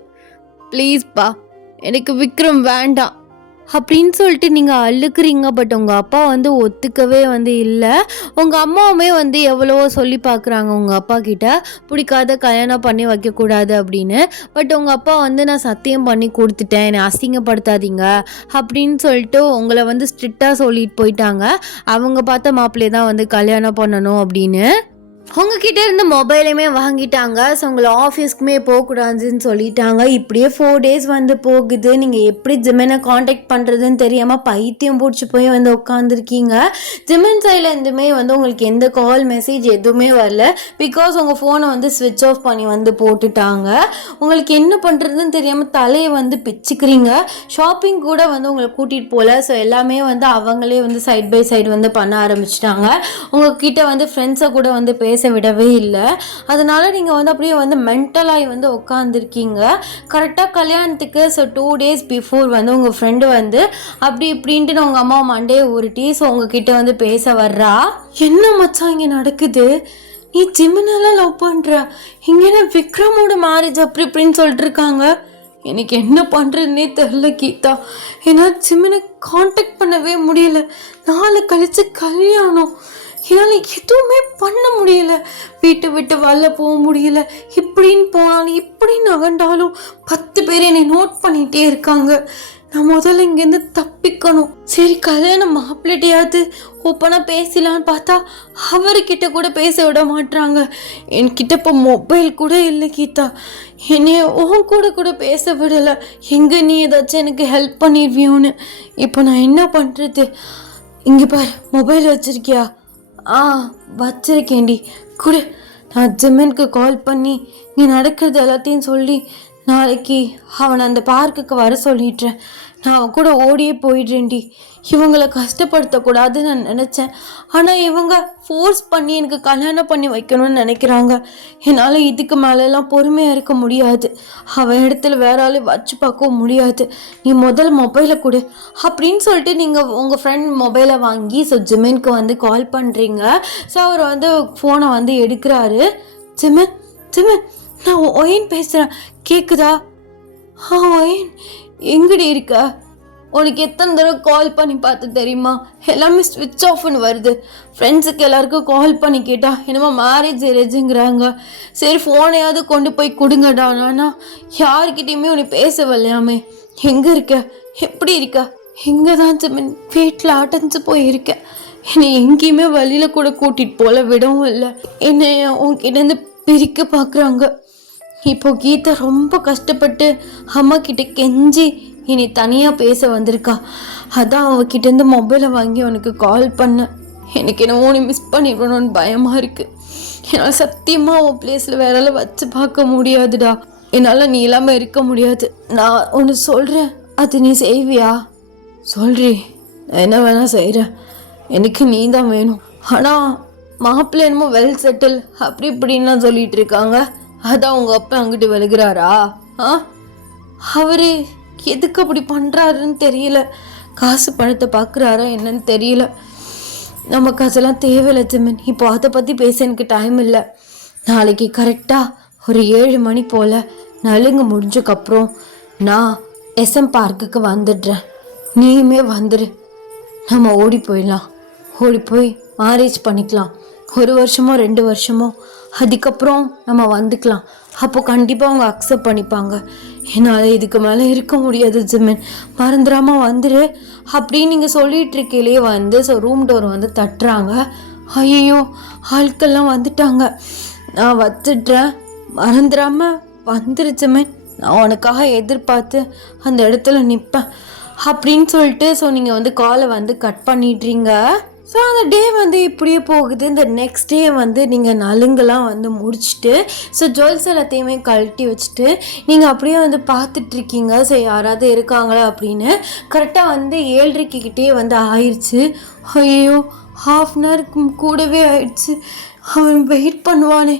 ப்ளீஸ்ப்பா, எனக்கு விக்ரம் வேண்டாம் அப்படின்னு சொல்லிட்டு நீங்கள் அழுக்குறீங்க. பட் உங்கள் அப்பா வந்து ஒத்துக்கவே வந்து இல்லை. உங்கள் அம்மாவுமே வந்து எவ்வளவோ சொல்லி பார்க்குறாங்க உங்கள் அப்பா கிட்ட, பிடிக்காத கல்யாணம் பண்ணி வைக்கக்கூடாது அப்படின்னு. பட் உங்கள் அப்பா வந்து நான் சத்தியம் பண்ணி கொடுத்துட்டேன், என்னை அசிங்கப்படுத்தாதீங்க அப்படின்னு சொல்லிட்டு உங்களை வந்து ஸ்ட்ரிக்டாக சொல்லிட்டு போயிட்டாங்க. அவங்க பார்த்த மாப்பிள்ளையை தான் வந்து கல்யாணம் பண்ணணும் அப்படின்னு. உங்ககிட்ட இருந்து மொபைலையுமே வாங்கிட்டாங்க. ஸோ உங்களை ஆஃபீஸ்க்குமே போகக்கூடாதுன்னு சொல்லிட்டாங்க. இப்படியே 4 days வந்து போகுது. நீங்கள் எப்படி ஜிம்மனை காண்டாக்ட் பண்ணுறதுன்னு தெரியாமல் பைத்தியம் பிடிச்சி போய் வந்து உட்காந்துருக்கீங்க. ஜிம்மன் சைட்லேருந்துமே வந்து உங்களுக்கு எந்த கால் மெசேஜ் எதுவுமே வரல. பிகாஸ் உங்கள் ஃபோனை வந்து ஸ்விட்ச் ஆஃப் பண்ணி வந்து போட்டுட்டாங்க. உங்களுக்கு என்ன பண்ணுறதுன்னு தெரியாமல் தலையை வந்து பிச்சுக்கிறீங்க. ஷாப்பிங் கூட வந்து உங்களை கூட்டிகிட்டு போகல. ஸோ எல்லாமே வந்து அவங்களே வந்து சைட் பை சைடு வந்து பண்ண ஆரம்பிச்சிட்டாங்க. உங்ககிட்ட வந்து ஃப்ரெண்ட்ஸை கூட வந்து பேச விடவே இல்லை. அதனால நீங்கள் வந்து அப்படியே வந்து மென்டலாகி வந்து உட்காந்துருக்கீங்க. கரெக்டாக கல்யாணத்துக்கு 2 days பிஃபோர் வந்து உங்கள் ஃப்ரெண்டு வந்து அப்படி இப்படின்ட்டு உங்கள் அம்மா மண்டே உருட்டி ஸோ உங்ககிட்ட வந்து பேச வர்றா. என்ன மச்சான் இங்கே நடக்குது? நீ ஜிம்மனெல்லாம் லவ் பண்ணுற, இங்கே விக்ரமோட மேரேஜ் அப்படி இப்படின்னு சொல்லிட்டு இருக்காங்க. எனக்கு என்ன பண்ணுறதுனே தெரில கீதா. ஏன்னா ஜிம்மனை காண்டாக்ட் பண்ணவே முடியல. 4 கழிச்சு கல்யாணம். என்னால் எதுவுமே பண்ண முடியல. வீட்டை விட்டு வெளில போக முடியல. இப்படின்னு போனாலும் இப்படி நகண்டாலும் 10 பேர் என்னை நோட் பண்ணிகிட்டே இருக்காங்க. நான் முதல்ல இங்கேருந்து தப்பிக்கணும். சரி கல்யாணம் மாப்பிள்ளையாவது ஓப்பனாக பேசலான்னு பார்த்தா அவர்கிட்ட கூட பேச விட மாட்டாங்க. என்கிட்ட இப்போ மொபைல் கூட இல்லை கீதா. என்னைய உன் கூட பேச விடலை. எங்கே நீ ஏதாச்சும் எனக்கு ஹெல்ப் பண்ணிடுவியோன்னு. இப்போ நான் என்ன பண்ணுறது? இங்கே பாரு, மொபைல் வச்சுருக்கியா? வச்சிருக்கேன்டி, கூட. நான் ஜிம்மனுக்கு கால் பண்ணி நீ நடக்கிறது எல்லாத்தையும் சொல்லி நாளைக்கு அவனை அந்த பார்க்குக்கு வர சொல்லிடுறேன். நான் அவன் கூட ஓடியே போயிடுறேன்டி. இவங்களை கஷ்டப்படுத்தக்கூடாதுன்னு நான் நினச்சேன். ஆனால் இவங்க ஃபோர்ஸ் பண்ணி எனக்கு கல்யாணம் பண்ணி வைக்கணும்னு நினைக்கிறாங்க. என்னால் இதுக்கு மேலெல்லாம் பொறுமையாக இருக்க முடியாது. அவன் இடத்துல வேற ஆளு வச்சு பார்க்கவும் முடியாது. நீ முதல் மொபைலை கொடு அப்படின்னு சொல்லிட்டு நீங்கள் உங்கள் ஃப்ரெண்ட் மொபைலை வாங்கி ஸோ ஜிம்மனுக்கு வந்து கால் பண்ணுறீங்க. ஸோ அவர் வந்து ஃபோனை வந்து எடுக்கிறாரு. ஜிம்மன் ஜிம்மன், நான் ஒயின் பேசுகிறேன், கேட்குதா? ஒயின் எங்கடி இருக்க? உனக்கு எத்தனை தடவை கால் பண்ணி பார்த்து தெரியுமா? எல்லாமே ஸ்விட்ச் ஆஃப்னு வருது. ஃப்ரெண்ட்ஸுக்கு எல்லாருக்கும் கால் பண்ணி கேட்டால் என்னமோ மேரேஜுங்கிறாங்க. சரி ஃபோனையாவது கொண்டு போய் கொடுங்கடா. நானா யாருக்கிட்டையுமே உன்னை பேசவில்லையாமே. எங்கே இருக்க? எப்படி இருக்க? எங்கே தான் ஜிம்மன்? வீட்டில் அடைஞ்சு போயிருக்கேன். என்னை எங்கேயுமே வழியில் கூட கூட்டிகிட்டு போல விடவும் இல்லை. என்னை உன்கிட்டேருந்து பிரிக்க பார்க்குறாங்க. இப்போ கீதா ரொம்ப கஷ்டப்பட்டு அம்மா கிட்ட கெஞ்சி இனி தனியாக பேச வந்திருக்கா. அதான் அவகிட்டேருந்து மொபைலை வாங்கி அவனுக்கு கால் பண்ணேன். எனக்கு என்னவோ நீ மிஸ் பண்ணிடணும்னு பயமாக இருக்குது. என்னால் சத்தியமாக உன் பிளேஸில் வேறால வச்சு பார்க்க முடியாதுடா. என்னால் நீ இல்லாமல் இருக்க முடியாது. நான் ஒன்று சொல்கிறேன், அது நீ செய்வியா? சொல்றி, நான் என்ன வேணால் செய்கிறேன். எனக்கு நீ தான் வேணும். ஆனால் மாப்பிள்ளை என்னமோ வெல் செட்டில் அப்படி இப்படின்லாம் சொல்லிட்டு இருக்காங்க. அதான் உங்கள் அப்பா அங்கிட்டு விழுகிறாரா? அவர் எதுக்கு அப்படி பண்ணுறாருன்னு தெரியல. காசு பணத்தை பார்க்குறாரா என்னன்னு தெரியல. நமக்கு அதெல்லாம் தேவையில்லை ஜிமின். இப்போ அதை பற்றி பேச எனக்கு டைம் இல்லை. நாளைக்கு கரெக்டாக ஒரு 7 மணி போல் நலுங்கு முடிஞ்சக்கப்புறம் நான் SM பார்க்குக்கு வந்துடுறேன். நீயுமே வந்துடு. நம்ம ஓடி போயிடலாம். ஓடி போய் மேரேஜ் பண்ணிக்கலாம். 1 வருஷமோ 2 வருஷமோ அதுக்கப்புறம் நம்ம வந்துக்கலாம். அப்போ கண்டிப்பாக அவங்க அக்செப்ட் பண்ணிப்பாங்க. என்னால் இதுக்கு மேலே இருக்க முடியாது ஜிமின், மறந்துடாமல் வந்துடு அப்படின்னு நீங்கள் சொல்லிட்டு இருக்கையிலே வந்து ரூம் டோர் வந்து தட்டுறாங்க. ஐயோ, ஆட்கள்லாம் வந்துட்டாங்க. நான் வந்துடுறேன், மறந்துடாமல் வந்துரு ஜிமின், நான் உனக்காக எதிர்பார்த்து அந்த இடத்துல நிற்பேன் அப்படின்னு சொல்லிட்டு நீங்கள் வந்து காலை வந்து கட் பண்ணிடுறீங்க. ஸோ அந்த டே வந்து இப்படியே போகுது. இந்த நெக்ஸ்ட் டே வந்து நீங்கள் நலுங்கெல்லாம் வந்து முடிச்சுட்டு ஜுவல்ஸ் எல்லாத்தையுமே கழட்டி வச்சுட்டு நீங்கள் அப்படியே வந்து பார்த்துட்ருக்கீங்க. ஸோ யாராவது இருக்காங்களா அப்படின்னு. கரெக்டாக வந்து 7:30 வந்து ஆயிடுச்சு. ஐயோ, ½ கூடவே ஆயிடுச்சு. அவன் வெயிட் பண்ணுவானே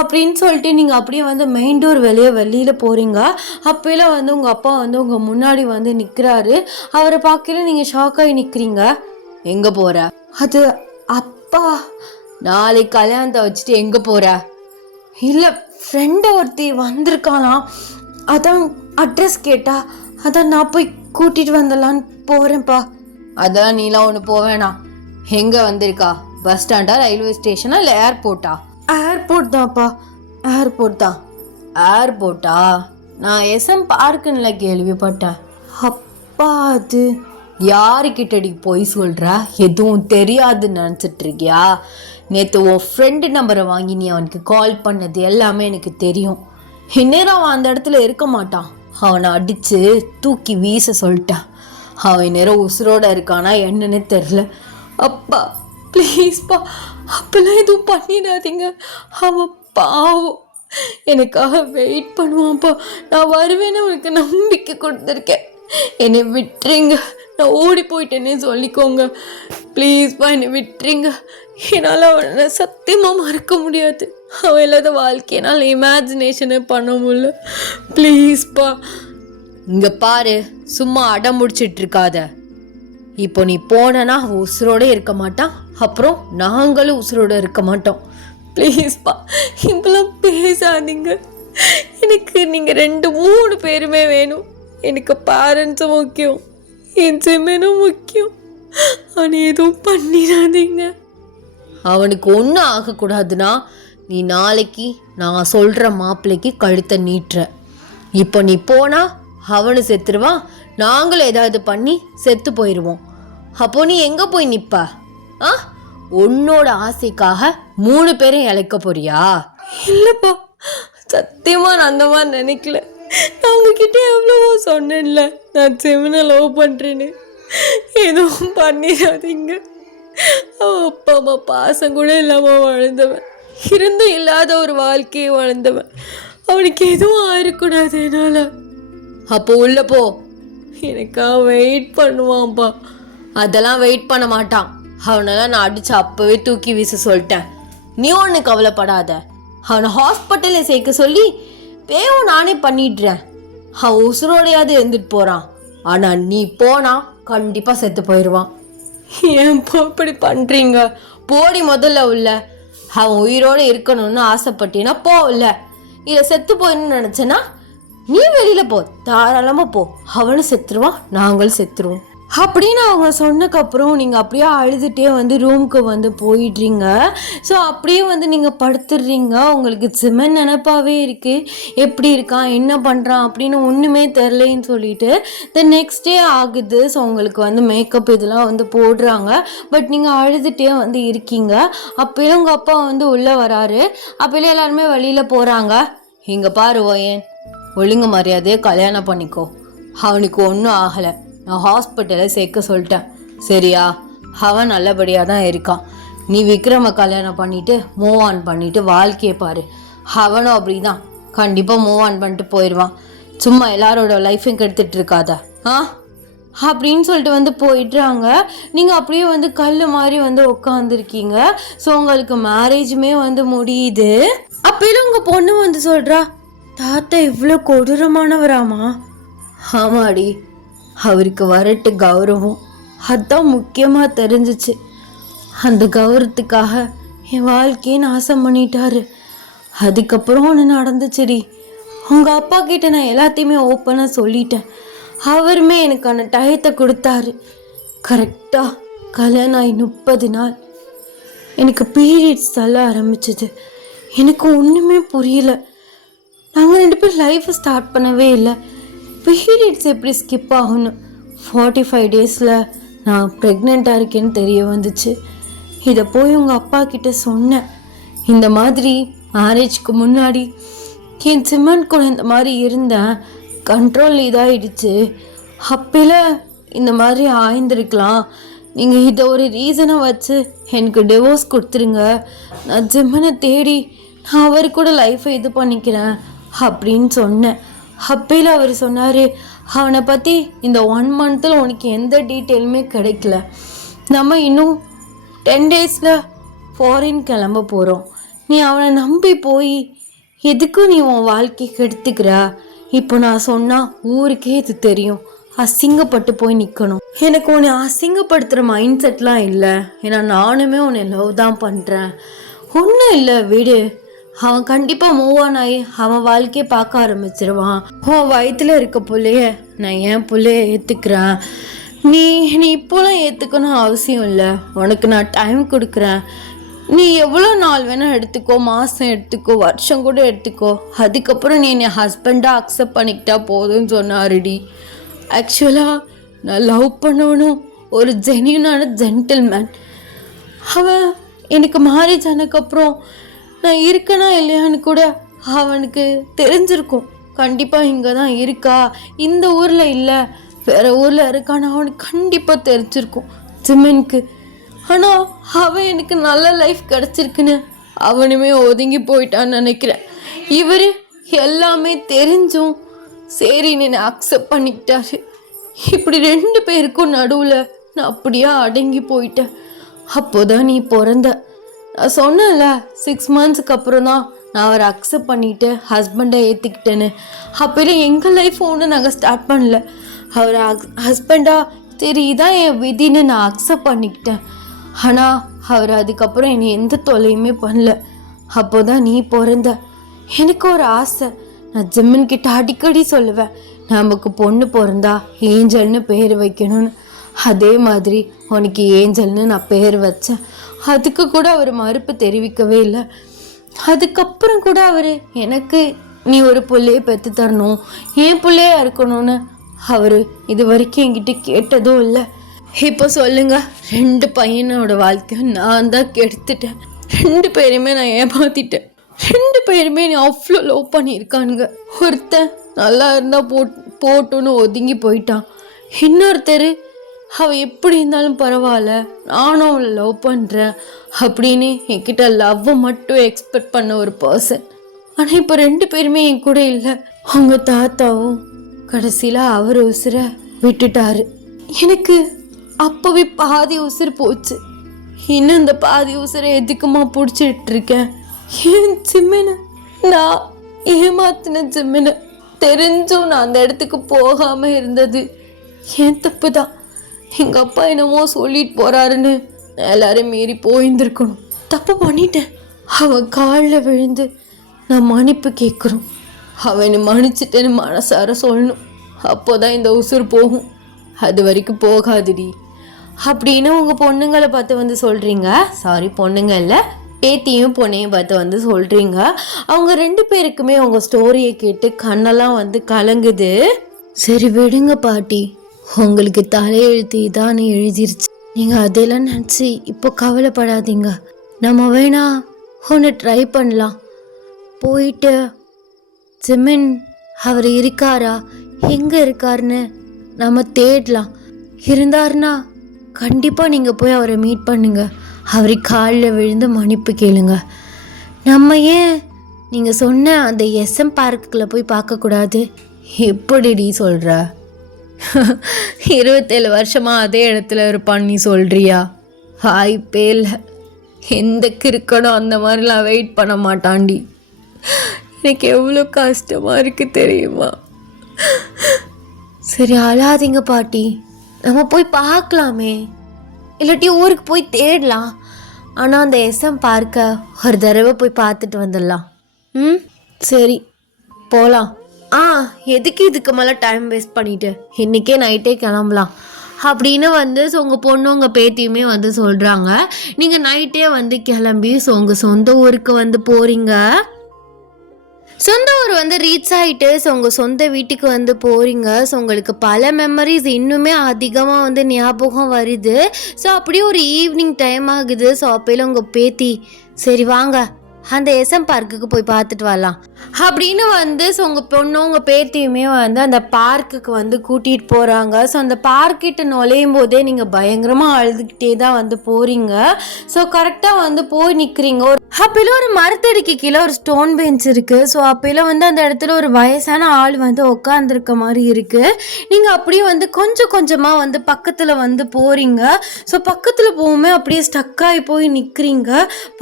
அப்படின்னு சொல்லிட்டு நீங்கள் அப்படியே வந்து மெயின் டோர் வெளியில் போகிறீங்க. அப்போலாம் வந்து உங்கள் அப்பா வந்து உங்கள் முன்னாடி வந்து நிற்கிறாரு. அவரை பார்க்கல நீங்கள் ஷாக்காகி நிற்கிறீங்க. எங்கே போகிற? அது அப்பா, நாளைக்கு கல்யாணத்தை வச்சுட்டு எங்கே போகிற? இல்லை, ஃப்ரெண்டை ஒருத்தி வந்திருக்காளாம், அதான் அட்ரஸ் கேட்டா, அதான் நான் போய் கூட்டிகிட்டு வந்துடலான்னு போகிறேன்ப்பா. அதெல்லாம் நீலாம் ஒன்று போவேணா. எங்கே வந்திருக்கா? பஸ் ஸ்டாண்டா, ரயில்வே ஸ்டேஷனா, இல்லை ஏர்போர்ட்டா? ஏர்போர்ட் தான்ப்பா, ஏர்போர்ட் தான். ஏர்போர்ட்டா? நான் SM பார்க்குன்னு கேள்விப்பட்டேன். அப்பா, அது யாருக்கிட்டடி போய் சொல்கிற? எதுவும் தெரியாதுன்னு நினச்சிட்டு இருக்கியா? நேற்று உன் ஃப்ரெண்டு நம்பரை வாங்கி நீ அவனுக்கு கால் பண்ணது எல்லாமே எனக்கு தெரியும். இந்நேரம் அவன் அந்த இடத்துல இருக்க மாட்டான். அவனை அடித்து தூக்கி வீச சொல்லிட்டான். அவன் இந்நேரம் உசுரோடு இருக்கானா என்னன்னு தெரில. அப்பா ப்ளீஸ்ப்பா, அப்பெல்லாம் எதுவும் பண்ணிடாதீங்க. அவன் பாவம், எனக்காக வெயிட் பண்ணுவான்ப்பா. நான் வருவேன்னு அவனுக்கு நம்பிக்கை கொடுத்துருக்கேன். என்னை விட்டுருங்க, நான் ஓடி போயிட்டேன்னே சொல்லிக்கோங்க. ப்ளீஸ்ப்பா, என்னை விட்டுருங்க. என்னால் அவனை சத்தியமாக மறக்க முடியாது. அவன் இல்லாத வாழ்க்கையை என்னால் இமேஜினேஷனே பண்ண முடியல. ப்ளீஸ்ப்பா. இங்கே பாரு, சும்மா அடம் முடிச்சிட்டு இருக்காத. இப்போ நீ போனா அவன் உசுரோடு இருக்க மாட்டான், அப்புறம் நாங்களும் உசுரோடு இருக்க மாட்டோம். ப்ளீஸ்ப்பா, இப்பெல்லாம் பேசாதீங்க. எனக்கு நீங்கள் 2-3 பேருமே வேணும். எனக்கு பேரண்ட்ஸும் முக்கியம், என் ஜிமினும் முக்கியம். அவனை எதுவும் பண்ணிடாதீங்க. அவனுக்கு ஒன்றும் ஆகக்கூடாதுன்னா நீ நாளைக்கு நான் சொல்கிற மாப்பிள்ளைக்கு கழுத்தை நீட்டுற. இப்போ நீ போனால் அவனு செத்துருவான், நாங்களும் ஏதாவது பண்ணி செத்து போயிடுவோம். அப்போ நீ எங்கே போய் நிற்ப? உன்னோட ஆசைக்காக 3 பேரும் இழைக்க போறியா? இல்லைப்பா, சத்தியமாக நான் அந்த மாதிரி நினைக்கல. நான் உங்ககிட்ட எவ்வளவோ சொன்னேன்ல, நான் ஜிமினை லவ் பண்ணுறேன்னு. எதுவும் பண்ணிடாதீங்க. அப்பா அம்மா பாசம் கூட இல்லாமல் வாழ்ந்தவன், இருந்தும் இல்லாத ஒரு வாழ்க்கையை வாழ்ந்தவன். அவனுக்கு எதுவும் ஆயிடக்கூடாது என்னால். அப்போ உள்ள போ. எனக்காக வெயிட் பண்ணுவான்ப்பா. அதெல்லாம் வெயிட் பண்ண மாட்டான். அவனெல்லாம் நான் அடித்து அப்போவே தூக்கி வீச சொல்லிட்டேன். நீ ஒன்று கவலைப்படாத. அவனை ஹாஸ்பிட்டலில் சேர்க்க சொல்லி பேவும் நானே பண்ணிடுறேன். அவன் உசுரோடையாவது இருந்துட்டு போகிறான். ஆனால் நீ போனால் கண்டிப்பாக செத்து போயிடுவான். ஏன்ப்பா இப்படி பண்ணுறீங்க? போடி முதல்ல உள்ள. அவன் உயிரோடு இருக்கணும்னு ஆசைப்பட்டீன்னா போ. இல்லை இல்லை செத்து போயிடணும்னு நினச்சேன்னா நீ வெளியில் போ, தாராளமாக போ. அவனும் செத்துருவான், நாங்களும் செத்துருவோம் அப்படின்னு அவங்க சொன்னக்கப்புறம் நீங்கள் அப்படியே அழுதுகிட்டே வந்து ரூமுக்கு வந்து போயிடுறீங்க. ஸோ அப்படியே வந்து நீங்கள் படுத்துடுறீங்க. உங்களுக்கு ஜிமின் நினப்பாவே இருக்குது. எப்படி இருக்கான், என்ன பண்ணுறான் அப்படின்னு ஒன்றுமே தெரிலன்னு சொல்லிட்டு நெக்ஸ்ட் டே ஆகுது. ஸோ உங்களுக்கு வந்து மேக்கப் இதெல்லாம் வந்து போடுறாங்க. பட் நீங்கள் அழுதுகிட்டே வந்து இருக்கீங்க. அப்போயும் உங்கள் அப்பா வந்து உள்ளே வராரு. அப்போலாம் எல்லாருமே வெளியில் போகிறாங்க. இங்கே பாரு ஓயன், ஒழுங்கு மரியாதையே கல்யாணம் பண்ணிக்கோ. அவனுக்கு ஒன்றும் ஆகலை, நான் ஹாஸ்பிட்டலில் சேர்க்க சொல்லிட்டேன், சரியா? அவன் நல்லபடியாக தான் இருக்கான். நீ விக்ரம கல்யாணம் பண்ணிவிட்டு மூவ் ஆன் பண்ணிவிட்டு வாழ்க்கையை பாரு. அவனும் அப்படி தான், கண்டிப்பாக மூவ் ஆன் பண்ணிட்டு போயிடுவான். சும்மா எல்லாரோட லைஃபையும் கெடுத்துட்டு இருக்காத அப்படின்னு சொல்லிட்டு வந்து போயிடுறாங்க. நீங்கள் அப்படியே வந்து கல் மாதிரி வந்து உட்காந்துருக்கீங்க. ஸோ உங்களுக்கு மேரேஜுமே வந்து முடியுது. அப்போலாம் உங்கள் பொண்ணு வந்து சொல்கிறா, தாத்தா இவ்வளோ கொடூரமானவராமா? ஆமாடி, அவருக்கு வரட்டு கௌரவம் அதான் முக்கியமாக தெரிஞ்சிச்சு. அந்த கௌரவத்துக்காக என் வாழ்க்கையை நாசம் பண்ணிட்டாரு. அதுக்கப்புறம் ஒன்று நடந்துச்சுடி. உங்கள் அப்பா கிட்ட நான் எல்லாத்தையுமே ஓப்பனாக சொல்லிட்டேன். அவருமே எனக்கான டயத்தை கொடுத்தாரு. கரெக்டாக கல்யாணம் ஆகி 30 நாள் எனக்கு பீரியட்ஸ் தள்ள ஆரம்பிச்சிது. எனக்கு ஒன்றுமே புரியல. நாங்கள் 2 பேரும் லைஃப்பை ஸ்டார்ட் பண்ணவே இல்லை. பீரியட்ஸ் எப்படி ஸ்கிப் ஆகணும்? 45 டேஸில் நான் ப்ரெக்னெண்ட்டாக இருக்கேன்னு தெரிய வந்துச்சு. இதை போய் உங்கள் அப்பா கிட்ட சொன்னேன். இந்த மாதிரி மேரேஜ்க்கு முன்னாடி என் சிம்மன் கூட இந்த மாதிரி இருந்தேன், கண்ட்ரோல் இதாகிடுச்சு, அப்போல இந்த மாதிரி ஆய்ந்திருக்கலாம், நீங்கள் இதை ஒரு ரீசனை வச்சு எனக்கு டிவோர்ஸ் கொடுத்துருங்க, நான் ஜிம்மனை தேடி நான் அவர் கூட லைஃப்பை இது பண்ணிக்கிறேன் அப்படின்னு சொன்னேன். அப்போல அவர் சொன்னார், அவனை பற்றி இந்த 1 மந்தில் உனக்கு எந்த டீட்டெயிலுமே கிடைக்கல, நம்ம இன்னும் 10 டேஸில் ஃபாரின் கிளம்ப போகிறோம், நீ அவனை நம்பி போய் எதுக்கும் நீ உன் வாழ்க்கை கெடுத்துக்கிற, இப்போ நான் சொன்னால் ஊருக்கே இது தெரியும், அசிங்கப்பட்டு போய் நிற்கணும். எனக்கு உன்னை அசிங்கப்படுத்துகிற மைண்ட் செட்லாம் இல்லை, ஏன்னா நானுமே உன்னை லவ் தான் பண்ணுறேன். ஒன்றும் இல்லை, விடு, அவன் கண்டிப்பாக மூவ் ஆன் ஆகி அவன் வாழ்க்கையை பார்க்க ஆரம்பிச்சிருவான். உன் வயிற்றுல இருக்க பிள்ளைய நான் என் பிள்ளைய ஏற்றுக்கிறேன், நீ இப்போலாம் ஏற்றுக்கணும் அவசியம் இல்லை, உனக்கு நான் டைம் கொடுக்குறேன், நீ எவ்வளோ நாள் வேணால் எடுத்துக்கோ, மாதம் எடுத்துக்கோ, வருஷம் கூட எடுத்துக்கோ, அதுக்கப்புறம் நீ என்னை ஹஸ்பண்டாக அக்செப்ட் பண்ணிக்கிட்டா போதும்னு சொன்னாருடி. ஆக்சுவலாக நான் லவ் பண்ணவனும் ஒரு ஜென்யூனான ஜென்டில்மேன். அவன் எனக்கு மேரேஜ் ஆனதுக்கப்புறம் நான் இருக்கனா இல்லையான்னு கூட அவனுக்கு தெரிஞ்சிருக்கும். கண்டிப்பாக இங்கே தான் இருக்கா, இந்த ஊரில் இல்லை வேறு ஊரில் இருக்கான்னு அவனுக்கு கண்டிப்பாக தெரிஞ்சிருக்கும் ஜிம்மனுக்கு. ஆனால் அவன் எனக்கு நல்ல லைஃப் கிடச்சிருக்குன்னு அவனுமே ஒதுங்கி போயிட்டான்னு நினைக்கிறேன். இவர் எல்லாமே தெரிஞ்சும் சரி என்னை அக்செப்ட் பண்ணிக்கிட்டாரு. இப்படி 2 பேருக்கும் நடுவில் நான் அப்படியே அடங்கி போயிட்டேன். அப்போதான் நீ பிறந்த. நான் சொன்னேன்ல 6 மந்த்ஸுக்கு அப்புறம் தான் நான் அவரை அக்செப்ட் பண்ணிவிட்டு ஹஸ்பண்டை ஏற்றுக்கிட்டேன்னு. அப்போலாம் எங்கள் லைஃப் ஒன்று நாங்கள் ஸ்டார்ட் பண்ணல. அவரை ஹஸ்பண்டாக சரி இதான் என் விதின்னு நான் அக்செப்ட் பண்ணிக்கிட்டேன். ஆனால் அவர் அதுக்கப்புறம் என்னை எந்த தொல்லையுமே பண்ணல. அப்போதான் நீ பிறந்த. எனக்கு ஒரு ஆசை, நான் ஜிம்மன்கிட்ட அடிக்கடி சொல்லுவேன், நமக்கு பொண்ணு பிறந்தா ஏஞ்சல்னு பேர் வைக்கணும்னு. அதே மாதிரி உனக்கு ஏஞ்சல்னு நான் பேர் வச்சேன். அதுக்கு கூட அவர் மறுப்பு தெரிவிக்கவே இல்லை. அதுக்கப்புறம் கூட அவர் எனக்கு நீ ஒரு பிள்ளையை பெற்று தரணும், என் பிள்ளையா இருக்கணும்னு அவர் இது வரைக்கும் என்கிட்ட கேட்டதும் இல்லை. இப்போ சொல்லுங்க, 2 பையனோட வாழ்க்கையும் நான் தான் கெடுத்துட்டேன். 2 பேருமே நான் ஏமாத்திட்டேன். 2 பேருமே நீ அவ்வளோ லவ் பண்ணியிருக்கானுங்க. ஒருத்தன் நல்லா இருந்தால் போட்டுன்னு ஒதுங்கி போயிட்டான். இன்னொருத்தர் அவள் எப்படி இருந்தாலும் பரவாயில்ல, நானும் அவளை லவ் பண்ணுறேன் அப்படின்னு என்கிட்ட லவ்வை மட்டும் எக்ஸ்பெக்ட் பண்ண ஒரு பர்சன். ஆனால் இப்போ 2 பேருமே என் கூட இல்லை. அவங்க தாத்தாவும் கடைசியில் அவர் உசுரை விட்டுட்டாரு. எனக்கு அப்போவே பாதி உசுறு போச்சு. இன்னும் இந்த பாதி உசுரை எதுக்குமா பிடிச்சிட்டு இருக்கேன்? என் ஜிம்மனை நான் ஏமாத்தின ஜிம்மனை தெரிஞ்சும் நான் அந்த இடத்துக்கு போகாமல் இருந்தது என் தப்பு தான். எங்கள் அப்பா என்னமோ சொல்லிட்டு போகிறாருன்னு நான் எல்லாரும் மீறி போயிருந்துருக்கணும். தப்பு பண்ணிட்டேன். அவன் காலில் விழுந்து நான் மன்னிப்பு கேட்குறோம். அவனை மன்னிச்சிட்டேன்னு மனசார சொல்லணும். அப்போதான் இந்த உசுறு போகும். அது வரைக்கும் போகாதுடி அப்படின்னு உங்கள் பொண்ணுங்களை பார்த்து வந்து சொல்கிறீங்க. சாரி, பொண்ணுங்க இல்லை, பேத்தியும் பொண்ணையும் பார்த்து வந்து சொல்கிறீங்க. அவங்க 2 பேருக்குமே உங்கள் ஸ்டோரியை கேட்டு கண்ணெல்லாம் வந்து கலங்குது. சரி விடுங்க பாட்டி, உங்களுக்கு தலையெழுத்து இதானே எழுதிருச்சு, நீங்கள் அதெல்லாம் நினச்சி இப்போ கவலைப்படாதீங்க. நம்ம வேணா ஒன்று ட்ரை பண்ணலாம். போயிட்டு ஜிம்மன் அவர் இருக்காரா, எங்கே இருக்காருன்னு நம்ம தேடலாம். இருந்தாருன்னா கண்டிப்பாக நீங்கள் போய் அவரை மீட் பண்ணுங்க. அவரை காலில் விழுந்து மன்னிப்பு கேளுங்க. நம்ம ஏன் நீங்கள் சொன்ன அந்த SM பார்க்கில் போய் பார்க்கக்கூடாது? எப்படிடி சொல்கிற? 27 வருஷமாக அதே இடத்துல இருப்பான்னு நீ சொல்கிறியா? வாய்ப்பே இல்லை. எந்த கிறுக்கணும் அந்த மாதிரிலாம் வெயிட் பண்ண மாட்டான்டி. எனக்கு எவ்வளோ கஷ்டமாக இருக்குது தெரியுமா? சரி அழாதீங்க பாட்டி, நம்ம போய் பார்க்கலாமே, இல்லாட்டி ஊருக்கு போய் தேடலாம். ஆனால் அந்த எஸ்எம் பார்க்க ஒரு தடவை போய் பார்த்துட்டு வந்துடலாம். ம் சரி போகலாம். எதுக்கு இதுக்கு மேலே டைம் வேஸ்ட் பண்ணிட்டு இன்றைக்கே நைட்டே கிளம்பலாம் அப்படின்னு வந்து உங்கள் பொண்ணு உங்கள் பேத்தியுமே வந்து சொல்கிறாங்க. நீங்கள் நைட்டே வந்து கிளம்பி உங்கள் சொந்த ஊருக்கு வந்து போகிறீங்க. சொந்த ஊர் வந்து ரீச் ஆகிட்டு உங்கள் சொந்த வீட்டுக்கு வந்து போகிறீங்க. உங்களுக்கு பல மெமரிஸ் இன்னுமே அதிகமாக வந்து ஞாபகம் வருது. அப்படியே ஒரு ஈவினிங் டைம் ஆகுது. அப்போல உங்கள் பேத்தி சரி வாங்க அந்த எஸ்எம் பார்க்குக்கு போய் பார்த்துட்டு வரலாம் அப்படின்னு வந்து உங்கள் பொண்ணு உங்கள் பேத்தியுமே வந்து அந்த பார்க்குக்கு வந்து கூட்டிகிட்டு போகிறாங்க. அந்த பார்க்கிட்ட நுழையும் போதே நீங்கள் பயங்கரமாக அழுதுகிட்டே தான் வந்து போகிறீங்க. கரெக்டாக வந்து போய் நிற்கிறீங்க. அப்போல ஒரு மரத்தடிக்கு கீழே ஒரு ஸ்டோன் பெஞ்ச் இருக்குது. அப்போல வந்து அந்த இடத்துல ஒரு வயசான ஆள் வந்து உட்காந்துருக்க மாதிரி இருக்குது. நீங்கள் அப்படியே வந்து கொஞ்சம் கொஞ்சமாக வந்து பக்கத்தில் வந்து போகிறீங்க. பக்கத்தில் போகுமே அப்படியே ஸ்டக்காகி போய் நிற்கிறீங்க.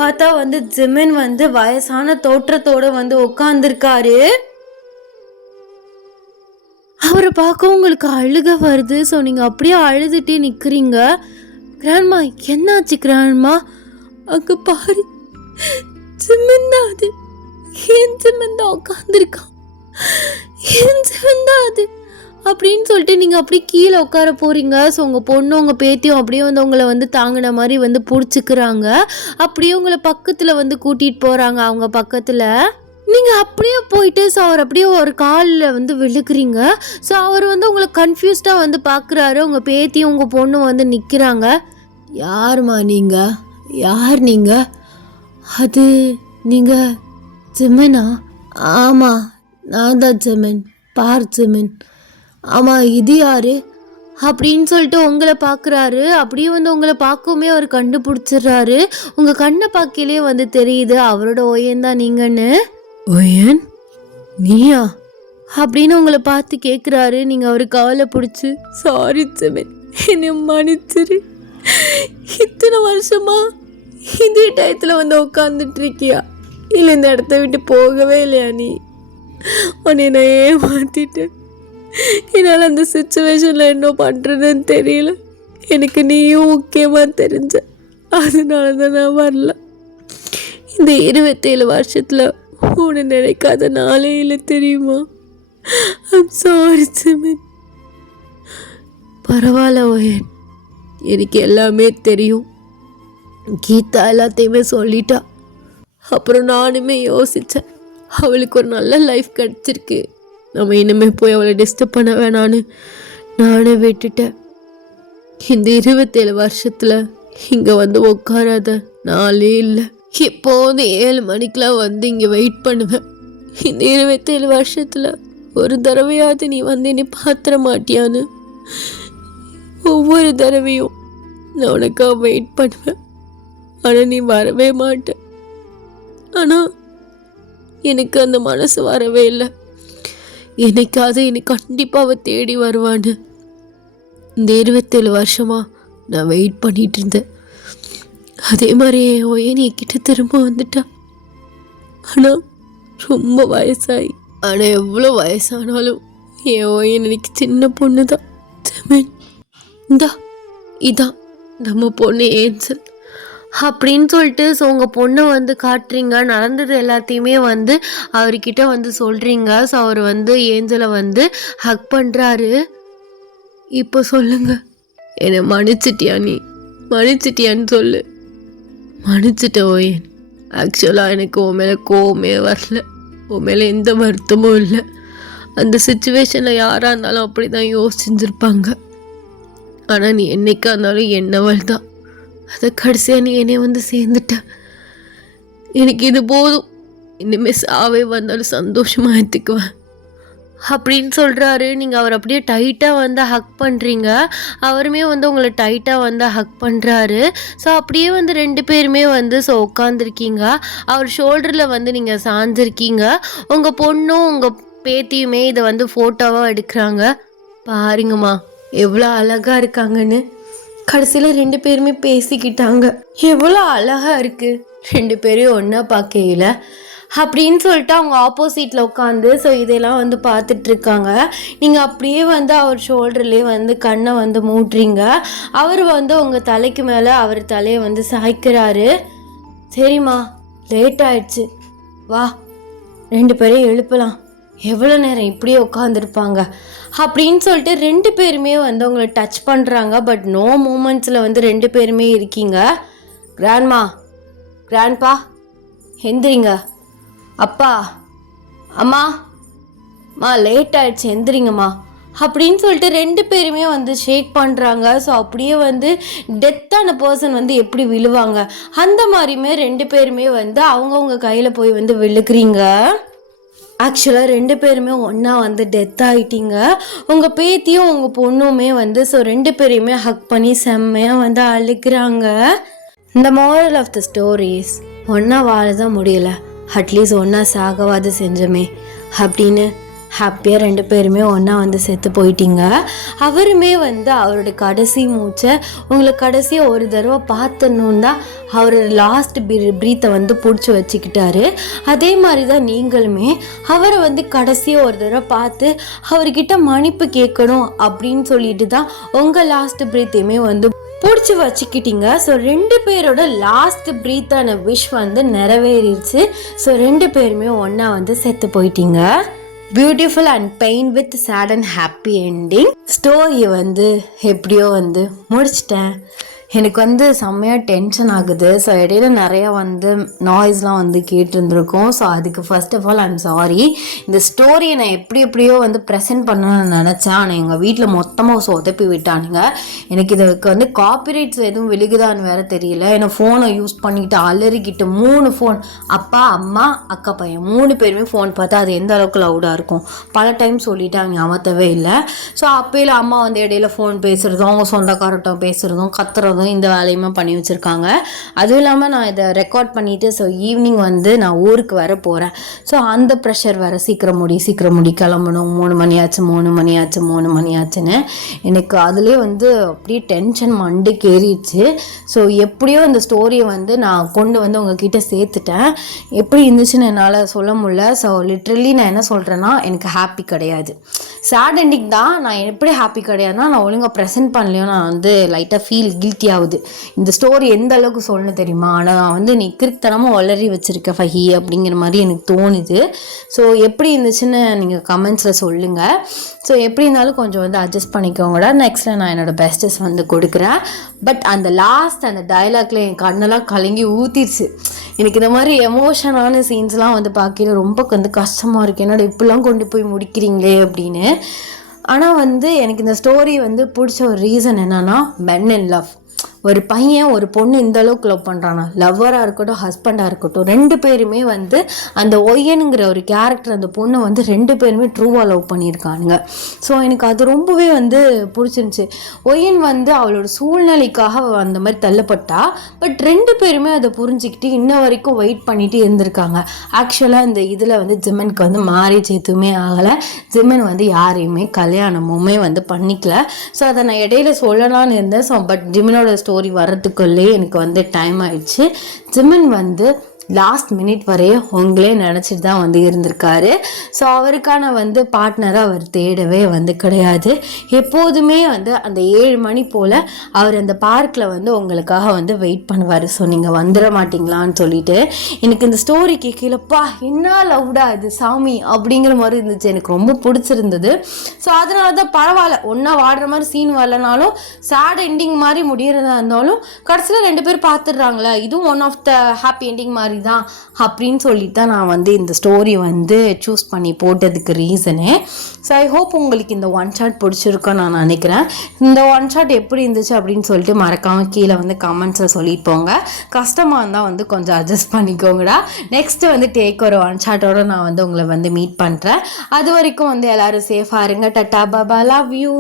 பார்த்தா வந்து ஜிமின் வந்து வயசான தோற்றத்தோடு வந்து உட்காந்துருக்காரு. அவரை பார்க்க உங்களுக்கு அழுக வருது. நீங்கள் அப்படியே அழுதுகிட்டே நிற்கிறீங்க. கிராண்ட்மா என்னாச்சு கிராண்ட்மா? அங்கே பாரு ஜிமின் தான், அது ஏன் ஜிமின் தான் உட்காந்துருக்கான், ஏன் ஜிமின் தான் அது அப்படின்னு சொல்லிட்டு நீங்கள் அப்படியே கீழே உட்கார போகிறீங்க. உங்கள் பொண்ணு உங்கள் பேத்தியும் அப்படியே வந்து உங்களை வந்து தாங்கின மாதிரி வந்து பிடிச்சிக்கிறாங்க. அப்படியே உங்களை பக்கத்தில் வந்து கூட்டிகிட்டு போகிறாங்க. அவங்க பக்கத்தில் நீங்கள் அப்படியே போயிட்டு அவர் அப்படியே ஒரு காலில் வந்து விழுக்கிறீங்க. அவர் வந்து உங்களை கன்ஃபியூஸ்டாக வந்து பார்க்குறாரு. உங்கள் பேத்தியும் உங்கள் பொண்ணும் வந்து நிற்கிறாங்க. யாருமா நீங்கள்? யார் நீங்கள்? அது நீங்கள் ஜிமினா? ஆமாம் நான் தான் ஜிமின், பார் ஜிமின். ஆமாம் இது யாரு அப்படின்னு சொல்லிட்டு உங்களை பார்க்குறாரு. அப்படியே வந்து உங்களை பார்க்கவுமே அவர் கண்டுபிடிச்சிடுறாரு. உங்கள் கண்ணை பார்க்கலே வந்து தெரியுது அவரோட ஒயன் தான் நீங்கன்னு. ஒயன் நீயா அப்படின்னு உங்களை பார்த்து கேட்குறாரு. நீங்கள் அவர் காலை பிடிச்சி சாரி ஜிமின் என்னை மன்னிச்சிரு, இத்தனை வருஷமா இதே டயத்தில் வந்து உட்காந்துட்டு இருக்கியா, இல்லை இந்த இடத்த விட்டு போகவே இல்லையா நீ? உன்னை நான் ஏமாத்திட்டேன். என்னால் அந்த சுச்சுவேஷனில் என்ன பண்ணுறதுன்னு தெரியல. எனக்கு நீயும் முக்கியமாக தெரிஞ்ச, அதனால தான் நான் வரல. இந்த 27 வருஷத்தில் உன்னை நினைக்காத நாளே இல்லை தெரியுமா? I'm sorry Jimin. பரவாயில்ல ஒயன், எனக்கு எல்லாமே தெரியும். கீதா எல்லாத்தையுமே சொல்லிட்டா. அப்புறம் நானுமே யோசித்தேன், அவளுக்கு ஒரு நல்ல லைஃப் கிடச்சிருக்கு, நம்ம இனிமேல் போய் அவளை டிஸ்டர்ப் பண்ண வேணான்னு நானே விட்டுட்டேன். இந்த 27 வருஷத்தில் இங்கே வந்து உட்காராத நாளே இல்லை. எப்போது 7 மணிக்கெலாம் வந்து இங்கே வெயிட் பண்ணுவேன். இந்த 27 வருஷத்தில் ஒரு தடவையாவது நீ வந்து என்னை பாத்திர மாட்டியான்னு ஒவ்வொரு தடவையும் நான் உனக்காக வெயிட் பண்ணுவேன். ஆனால் நீ வரவே மாட்டேன். ஆனால் எனக்கு அந்த மனசு வரவே இல்லை. என்னைக்காவது என்னை கண்டிப்பாக அவள் தேடி வருவான்னு இந்த 27 வருஷமாக நான் வெயிட் பண்ணிகிட்டு இருந்தேன். அதே மாதிரி என் ஒயன் என்கிட்ட திரும்ப வந்துட்டா. ஆனால் ரொம்ப வயசாகி, ஆனால் எவ்வளோ வயசானாலும் என் ஒயன் எனக்கு சின்ன பொண்ணு தான். இதான் நம்ம பொண்ணு ஏஞ்சல் அப்படின்னு சொல்லிட்டு உங்கள் பொண்ணை வந்து காட்டுறீங்க. நடந்தது எல்லாத்தையுமே வந்து அவர்கிட்ட வந்து சொல்கிறீங்க. அவர் வந்து ஏஞ்சலை வந்து ஹக் பண்ணுறாரு. இப்போ சொல்லுங்க, என்னை மன்னிச்சிட்டியா? நீ மன்னிச்சிட்டியான்னு சொல்லு. மன்னிச்சிட்டேன் ஓயன். ஆக்சுவலாக எனக்கு உன் மேலே கோவமே வரல, உன் மேலே எந்த வருத்தமும் இல்லை. அந்த சுச்சுவேஷனில் யாராக இருந்தாலும் அப்படி தான் யோசிச்சிருப்பாங்க. ஆனால் நீ என்னைக்கா இருந்தாலும் என்னவள் தான். அதை கடைசியாக நீ என்னை வந்து சேர்ந்துட்ட. எனக்கு இது போதும், இனிமேல் சாவே வந்தாலும் சந்தோஷமாக எடுத்துக்குவேன் அப்படின்னு சொல்கிறாரு. நீங்கள் அவர் அப்படியே டைட்டாக வந்து ஹக் பண்ணுறீங்க. அவருமே வந்து உங்களை டைட்டாக வந்து ஹக் பண்ணுறாரு. அப்படியே வந்து 2 பேருமே வந்து உட்காந்துருக்கீங்க. அவர் ஷோல்டரில் வந்து நீங்கள் சாஞ்சிருக்கீங்க. உங்கள் பொண்ணும் உங்கள் பேத்தியுமே இதை வந்து ஃபோட்டோவாக எடுக்கிறாங்க. பாருங்கம்மா எவ்வளோ அழகாக இருக்காங்கன்னு. கடைசியில் 2 பேருமே பேசிக்கிட்டாங்க. எவ்வளோ அழகாக இருக்குது 2 பேரையும் ஒன்றா பார்க்கையில் அப்படின்னு சொல்லிட்டு அவங்க ஆப்போசிட்டில் உட்காந்து ஸோ இதெல்லாம் வந்து பார்த்துட்ருக்காங்க. நீங்கள் அப்படியே வந்து அவர் ஷோல்டர்லேயே வந்து கண்ணை வந்து மூட்டுறீங்க. அவர் வந்து உங்கள் தலைக்கு மேலே அவர் தலையை வந்து சாய்க்கிறாரு. சரிம்மா, லேட் ஆயிடுச்சு, வா 2 பேரையும் எழுப்பலாம், எவ்வளோ நேரம் இப்படியே உட்காந்துருப்பாங்க அப்படின்னு சொல்லிட்டு 2 பேருமே வந்து உங்களை டச் பண்ணுறாங்க. பட் நோ மூமெண்ட்ஸில் வந்து 2 பேருமே இருக்கீங்க. கிராண்ட்மா, கிராண்ட்பா, எந்திரிங்க. அப்பா, அம்மா, லேட் ஆயிடுச்சு, எந்திரிங்கம்மா அப்படின்னு சொல்லிட்டு 2 பேருமே வந்து ஷேக் பண்ணுறாங்க. ஸோ அப்படியே வந்து டெத்தான பர்சன் வந்து எப்படி விழுவாங்க அந்த மாதிரியுமே 2 பேருமே வந்து அவங்கவுங்க கையில் போய் வந்து விழுக்கிறீங்க. ஆக்சுவலாக 2 பேருமே ஒன்றா வந்து டெத் ஆகிட்டீங்க. உங்கள் பேத்தியும் உங்கள் பொண்ணுமே வந்து ஸோ 2 பேரையுமே ஹக் பண்ணி செம்மையாக வந்து அழுக்கிறாங்க. இந்த மோரல் ஆஃப் த ஸ்டோரிஸ், ஒன்றா வாழ தான் முடியல, அட்லீஸ்ட் ஒன்றா சாகவாது செஞ்சோமே அப்படின்னு ஹாப்பியாக 2 பேருமே ஒன்றா வந்து செத்து போயிட்டீங்க. அவருமே வந்து அவரோட கடைசி மூச்சை உங்களை கடைசியாக ஒரு தடவை பார்த்தணும் தான் அவரோட லாஸ்ட் ப்ரீத்தை வந்து பிடிச்சி வச்சுக்கிட்டாரு. அதே மாதிரி தான் நீங்களுமே அவரை வந்து கடைசியாக ஒரு தடவை பார்த்து அவர்கிட்ட மன்னிப்பு கேட்கணும் அப்படின்னு சொல்லிட்டு தான் உங்கள் லாஸ்ட் ப்ரீத்தையுமே வந்து பிடிச்சி வச்சுக்கிட்டீங்க. ஸோ 2 பேரோட லாஸ்ட் ப்ரீத்தான விஷ் வந்து நிறைவேறிடுச்சு. ஸோ 2 பேருமே ஒன்றா வந்து செத்து போயிட்டீங்க. Beautiful and pain with sad and happy ending ஸ்டோரியை வந்து எப்படியோ வந்து முடிச்சிட்டேன். எனக்கு வந்து செம்மையாக டென்ஷன் ஆகுது. ஸோ இடையில நிறையா வந்து நாய்ஸ்லாம் வந்து கேட்டுருந்துருக்கோம். ஸோ அதுக்கு first of all I'm sorry. இந்த ஸ்டோரியை நான் எப்படியோ வந்து ப்ரெசென்ட் பண்ணணும்னு நினச்சேன். ஆனால் எங்கள் வீட்டில் மொத்தமாக சொதப்பி விட்டானுங்க. எனக்கு இதுக்கு வந்து காப்பிரைட்ஸ் எதுவும் விழுகுதான்னு வேறு தெரியல. ஏன்னா ஃபோனை யூஸ் பண்ணிக்கிட்டு அலறிக்கிட்டு 3 ஃபோன், அப்பா, அம்மா, அக்கா பையன் 3 பேருமே ஃபோன் பார்த்தா அது எந்த அளவுக்கு லவுடாக இருக்கும் பல டைம் சொல்லிவிட்டு அவங்க அமர்த்தவே இல்லை. ஸோ அப்போயில அம்மா வந்து இடையில ஃபோன் பேசுகிறதும் அவங்க சொந்தக்காரட்டும் பேசுகிறதும் கத்துறதும் இந்த வேலையுமே பண்ணி வச்சுருக்காங்க. அதுவும் இல்லாமல் நான் இதை ரெக்கார்ட் பண்ணிவிட்டு ஸோ ஈவினிங் வந்து நான் ஊருக்கு வர போகிறேன். ஸோ அந்த ப்ரெஷர் வேறு சீக்கிரம் முடி கிளம்பணும், 3 மணி ஆச்சுன்னு எனக்கு அதுலேயே வந்து அப்படியே டென்ஷன் மண்டுக்கு ஏறிடுச்சு. ஸோ எப்படியோ இந்த ஸ்டோரியை வந்து நான் கொண்டு வந்து உங்ககிட்ட சேர்த்துட்டேன். எப்படி இருந்துச்சுன்னு என்னால் சொல்ல முடியல. ஸோ லிட்ரலி நான் என்ன சொல்கிறேன்னா, எனக்கு ஹாப்பி கிடையாது, சேட் எண்டிங் தான். நான் எப்படி ஹாப்பி கிடையாதுன்னா, நான் ஒழுங்காக ப்ரெசென்ட் பண்ணலையோ நான் வந்து லைட்டாக ஃபீல் கில்ட்டி ஆகுது. இந்த ஸ்டோரி எந்த அளவுக்கு சொல்லணும் தெரியுமா? ஆனால் நான் வந்து நீ கிறுத்தனமாக வளரி வச்சுருக்க ஃபஹி அப்படிங்கிற மாதிரி எனக்கு தோணுது. ஸோ எப்படி இருந்துச்சுன்னு நீங்கள் கமெண்ட்ஸில் சொல்லுங்கள். ஸோ எப்படி இருந்தாலும் கொஞ்சம் வந்து அட்ஜஸ்ட் பண்ணிக்கோங்கடா. நெக்ஸ்ட்டில் நான் என்னோடய பெஸ்ட்டஸ் வந்து கொடுக்குறேன். பட் அந்த லாஸ்ட் அந்த டைலாக்ல என் கண்ணெல்லாம் கலங்கி ஊற்றிடுச்சு. எனக்கு இந்த மாதிரி எமோஷனான சீன்ஸ்லாம் வந்து பார்க்கல ரொம்ப வந்து கஷ்டமாக இருக்குது. என்னோட இப்படிலாம் கொண்டு போய் முடிக்கிறீங்களே அப்படின்னு. ஆனால் வந்து எனக்கு இந்த ஸ்டோரி வந்து பிடிச்ச ஒரு ரீசன் என்னன்னா, மென் இன் லவ். ஒரு பையன் ஒரு பொண்ணு இந்த அளவுக்கு லவ் பண்ணுறானா, லவ்வராக இருக்கட்டும் ஹஸ்பண்டாக இருக்கட்டும், 2 பேருமே வந்து அந்த ஒய்யனுங்கிற ஒரு கேரக்டர் அந்த பொண்ணை வந்து 2 பேருமே ட்ரூவாக லவ் பண்ணியிருக்கானுங்க. ஸோ எனக்கு அது ரொம்பவே வந்து பிடிச்சிருந்துச்சி. ஒய்யன் வந்து அவளோட சூழ்நிலைக்காக அந்த மாதிரி தள்ளப்பட்டா, பட் 2 பேருமே அதை புரிஞ்சுக்கிட்டு இன்ன வரைக்கும் வெயிட் பண்ணிட்டு இருந்திருக்காங்க. ஆக்சுவலாக இந்த இதில் வந்து ஜிம்மனுக்கு வந்து மேரேஜ் எதுவுமே ஆகலை. ஜிம்மன் வந்து யாரையுமே கல்யாணமுமே வந்து பண்ணிக்கல. ஸோ அதை நான் இடையில சொல்லலான்னு இருந்தேன். ஸோ பட் ஜிம்மனோட ஸ்டோரி வரத்துக்குள்ளே எனக்கு வந்து டைம் ஆயிடுச்சு. ஜிம்மன் வந்து லாஸ்ட் மினிட் வரையும் உங்களே நினச்சிட்டு தான் வந்து இருந்திருக்காரு. ஸோ அவருக்கான வந்து பார்ட்னரை அவர் தேடவே வந்து கிடையாது. எப்போதுமே வந்து அந்த 7 மணி போல் அவர் அந்த பார்க்கில் வந்து உங்களுக்காக வந்து வெயிட் பண்ணுவார். ஸோ நீங்கள் வந்துட மாட்டிங்களான்னு சொல்லிட்டு எனக்கு இந்த ஸ்டோரி கேட்கலப்பா என்ன லவ்டா இது சாமி அப்படிங்கிற மாதிரி இருந்துச்சு. எனக்கு ரொம்ப பிடிச்சிருந்தது. ஸோ அதனால தான் பரவாயில்ல, ஒன்றா வாடுற மாதிரி சீன் வரலனாலும் சேட் எண்டிங் மாதிரி முடியறதா இருந்தாலும் கடைசியில் 2 பேர் பார்த்துடுறாங்களே, இதுவும் one of the happy ending மாதிரி தான் அப்படின்னு சொல்லிட்டு தான் நான் வந்து இந்த ஸ்டோரி வந்து சூஸ் பண்ணி போட்டதுக்கு ரீசனு. ஸோ ஐ ஹோப் உங்களுக்கு இந்த ஒன் ஷாட் பிடிச்சிருக்கோன்னு நான் நினைக்கிறேன். இந்த ஒன் ஷாட் எப்படி இருந்துச்சு அப்படின்னு சொல்லிட்டு மறக்காமல் கீழே வந்து கமெண்ட்ஸில் சொல்லிட்டு போங்க. கஷ்டமாக இருந்தால் வந்து கொஞ்சம் அட்ஜஸ்ட் பண்ணிக்கோங்கடா. நெக்ஸ்ட்டு வந்து டேக் ஒரு ஒன் ஷாட்டோட நான் வந்து உங்களை வந்து மீட் பண்ணுறேன். அது வரைக்கும் வந்து எல்லோரும் சேஃபாக இருங்க. Ta-ta Baba, love you.